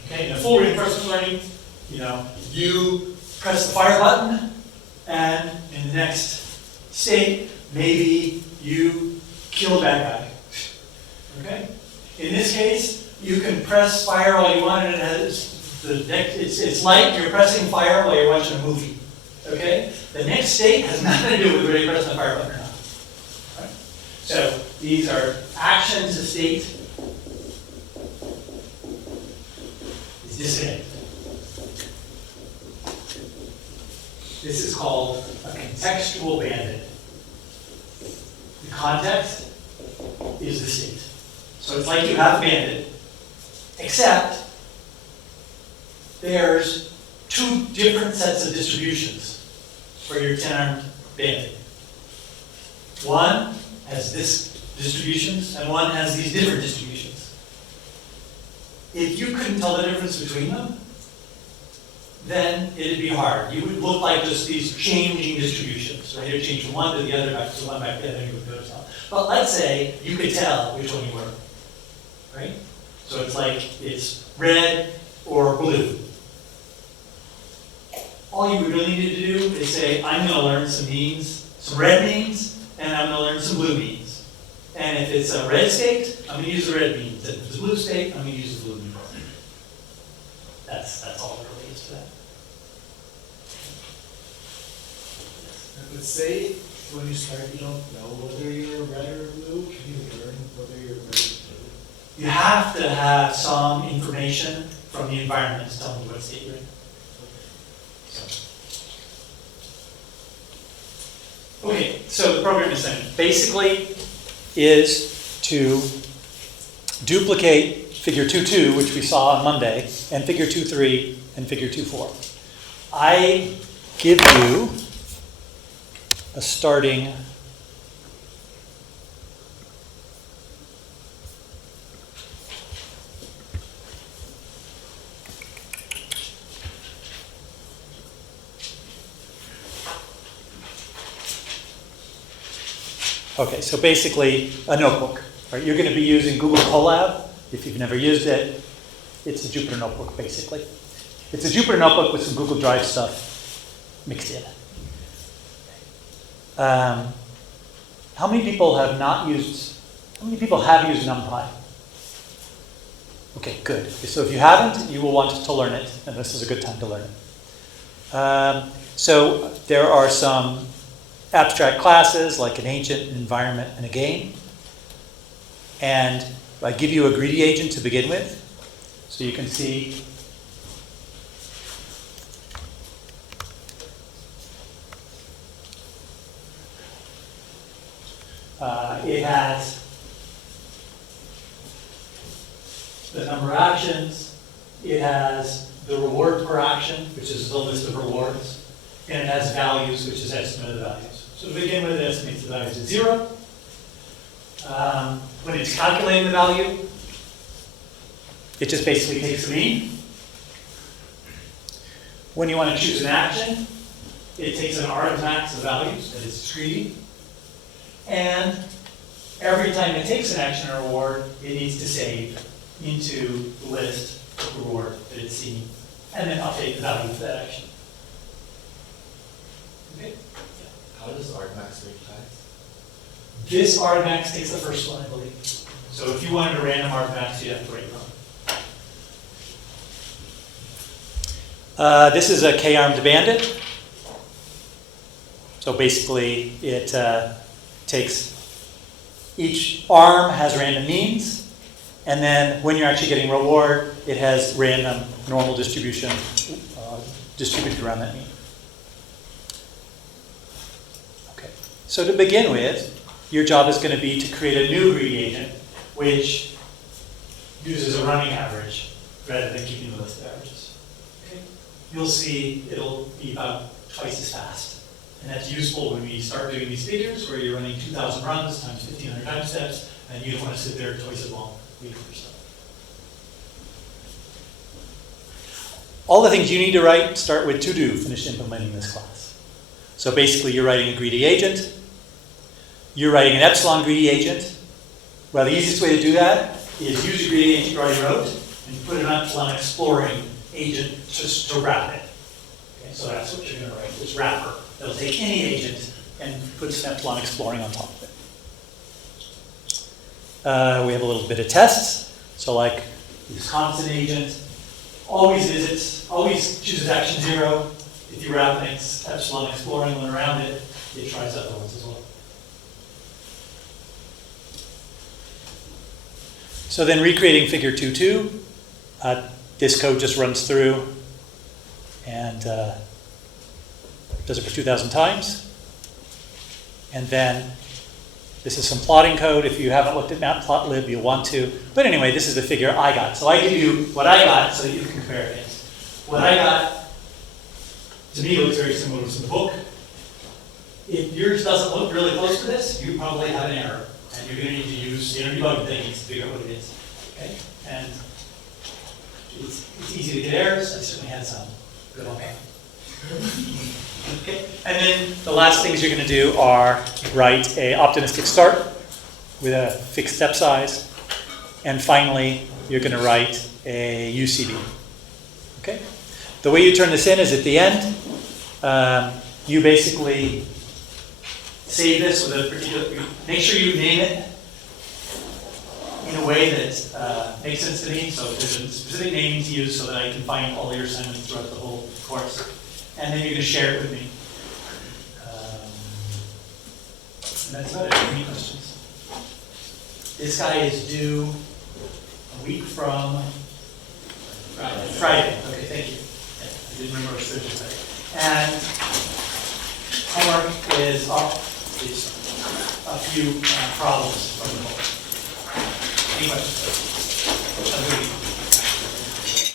Okay, in a full reinforcement learning, you press the fire button, and in the next state, maybe you kill a bad guy. Okay? In this case, you can press fire all you want, and it has the next. It's like you're pressing fire while you're watching a movie. Okay? The next state has nothing to do with whether you press the fire button or not. Right? So these are action to state. Is disconnect. This is called a contextual bandit. The context is the state. So it's like you have a bandit, except there's two different sets of distributions for your 10-armed bandit. One has this distributions, and one has these different distributions. If you couldn't tell the difference between them, then it'd be hard. You would look like just these changing distributions, right? You'd change from one to the other, back to one, back to the other, and you would go to some. But let's say you could tell which one you were, right? So it's like it's red or blue. All you really need to do is say, I'm going to learn some means, some red means, and I'm going to learn some blue means. And if it's a red state, I'm going to use the red means. If it's a blue state, I'm going to use the blue means. That's all there really is to that. But say when you start, you don't know whether you're red or blue. Can you learn whether you're red or blue? You have to have some information from the environment to tell me what state you're in. Okay, so the program assignment basically is to duplicate figure 2.2, which we saw on Monday, and figure 2.3 and figure 2.4. I give you a starting okay, so basically a notebook. Right? You're going to be using Google Colab. If you've never used it, it's a Jupyter notebook, basically. It's a Jupyter notebook with some Google Drive stuff mixed in. How many people have used NumPy? Okay, good. So if you haven't, you will want to learn it, and this is a good time to learn it. So there are some abstract classes, like an agent, an environment, and a game. And I give you a greedy agent to begin with, so you can see it has the number of actions, it has the reward per action, which is the list of rewards, and it has values, which is estimate of the values. So to begin with, it estimates the values at 0. When it's calculating the value, it just basically takes the mean. When you want to choose an action, it takes an argmax of values that it's screening. And every time it takes an action or reward, it needs to save into the list of reward that it's seen, and then update the value for that action. Okay? How does argmax rate types? This argmax takes the first one, I believe. So if you wanted a random argmax, you'd have to write your own. This is a K-armed bandit. So basically, it takes each arm has random means, and then when you're actually getting reward, it has random normal distribution distributed around that mean. Okay. So to begin with, your job is going to be to create a new greedy agent, which uses a running average rather than keeping the list of averages. Okay. You'll see it'll be about twice as fast. And that's useful when we start doing these figures where you're running 2,000 runs times 1,500 time steps, and you don't want to sit there twice as long waiting for stuff. All the things you need to write start with to do, finish implementing this class. So basically you're writing a greedy agent, you're writing an epsilon greedy agent. Well, the easiest way to do that is use your greedy agent you already wrote and put an epsilon exploring agent just to wrap it. Okay, so that's what you're going to write, this wrapper. It'll take any agent and put some epsilon exploring on top of it. We have a little bit of tests. So like this constant agent always visits, always chooses action 0. If you wrap an epsilon exploring one around it, it tries other ones as well. So then recreating figure 2.2, this code just runs through and does it for 2,000 times. And then this is some plotting code. If you haven't looked at matplotlib, you'll want to. But anyway, this is the figure I got. So I give you what I got so that you can compare it against. What I got, to me, looks very similar to the book. If yours doesn't look really close to this, you probably have an error. And you're going to need to use the debug things to figure out what it is. Okay? And it's easy to get errors. I certainly had some. Good on that. Okay. And then the last things you're going to do are write an optimistic start with a fixed step size. And finally, you're going to write a UCB. Okay? The way you turn this in is at the end, you basically save this with a particular, make sure you name it in a way that makes sense to me. So there's a specific naming to use so that I can find all your assignments throughout the whole course. And then you can share it with me. And that's about it. Any questions? This guy is due a week from Friday. Okay, thank you. Yeah, I didn't remember which Thursday. And homework is up. It's a few problems from the book. Any questions?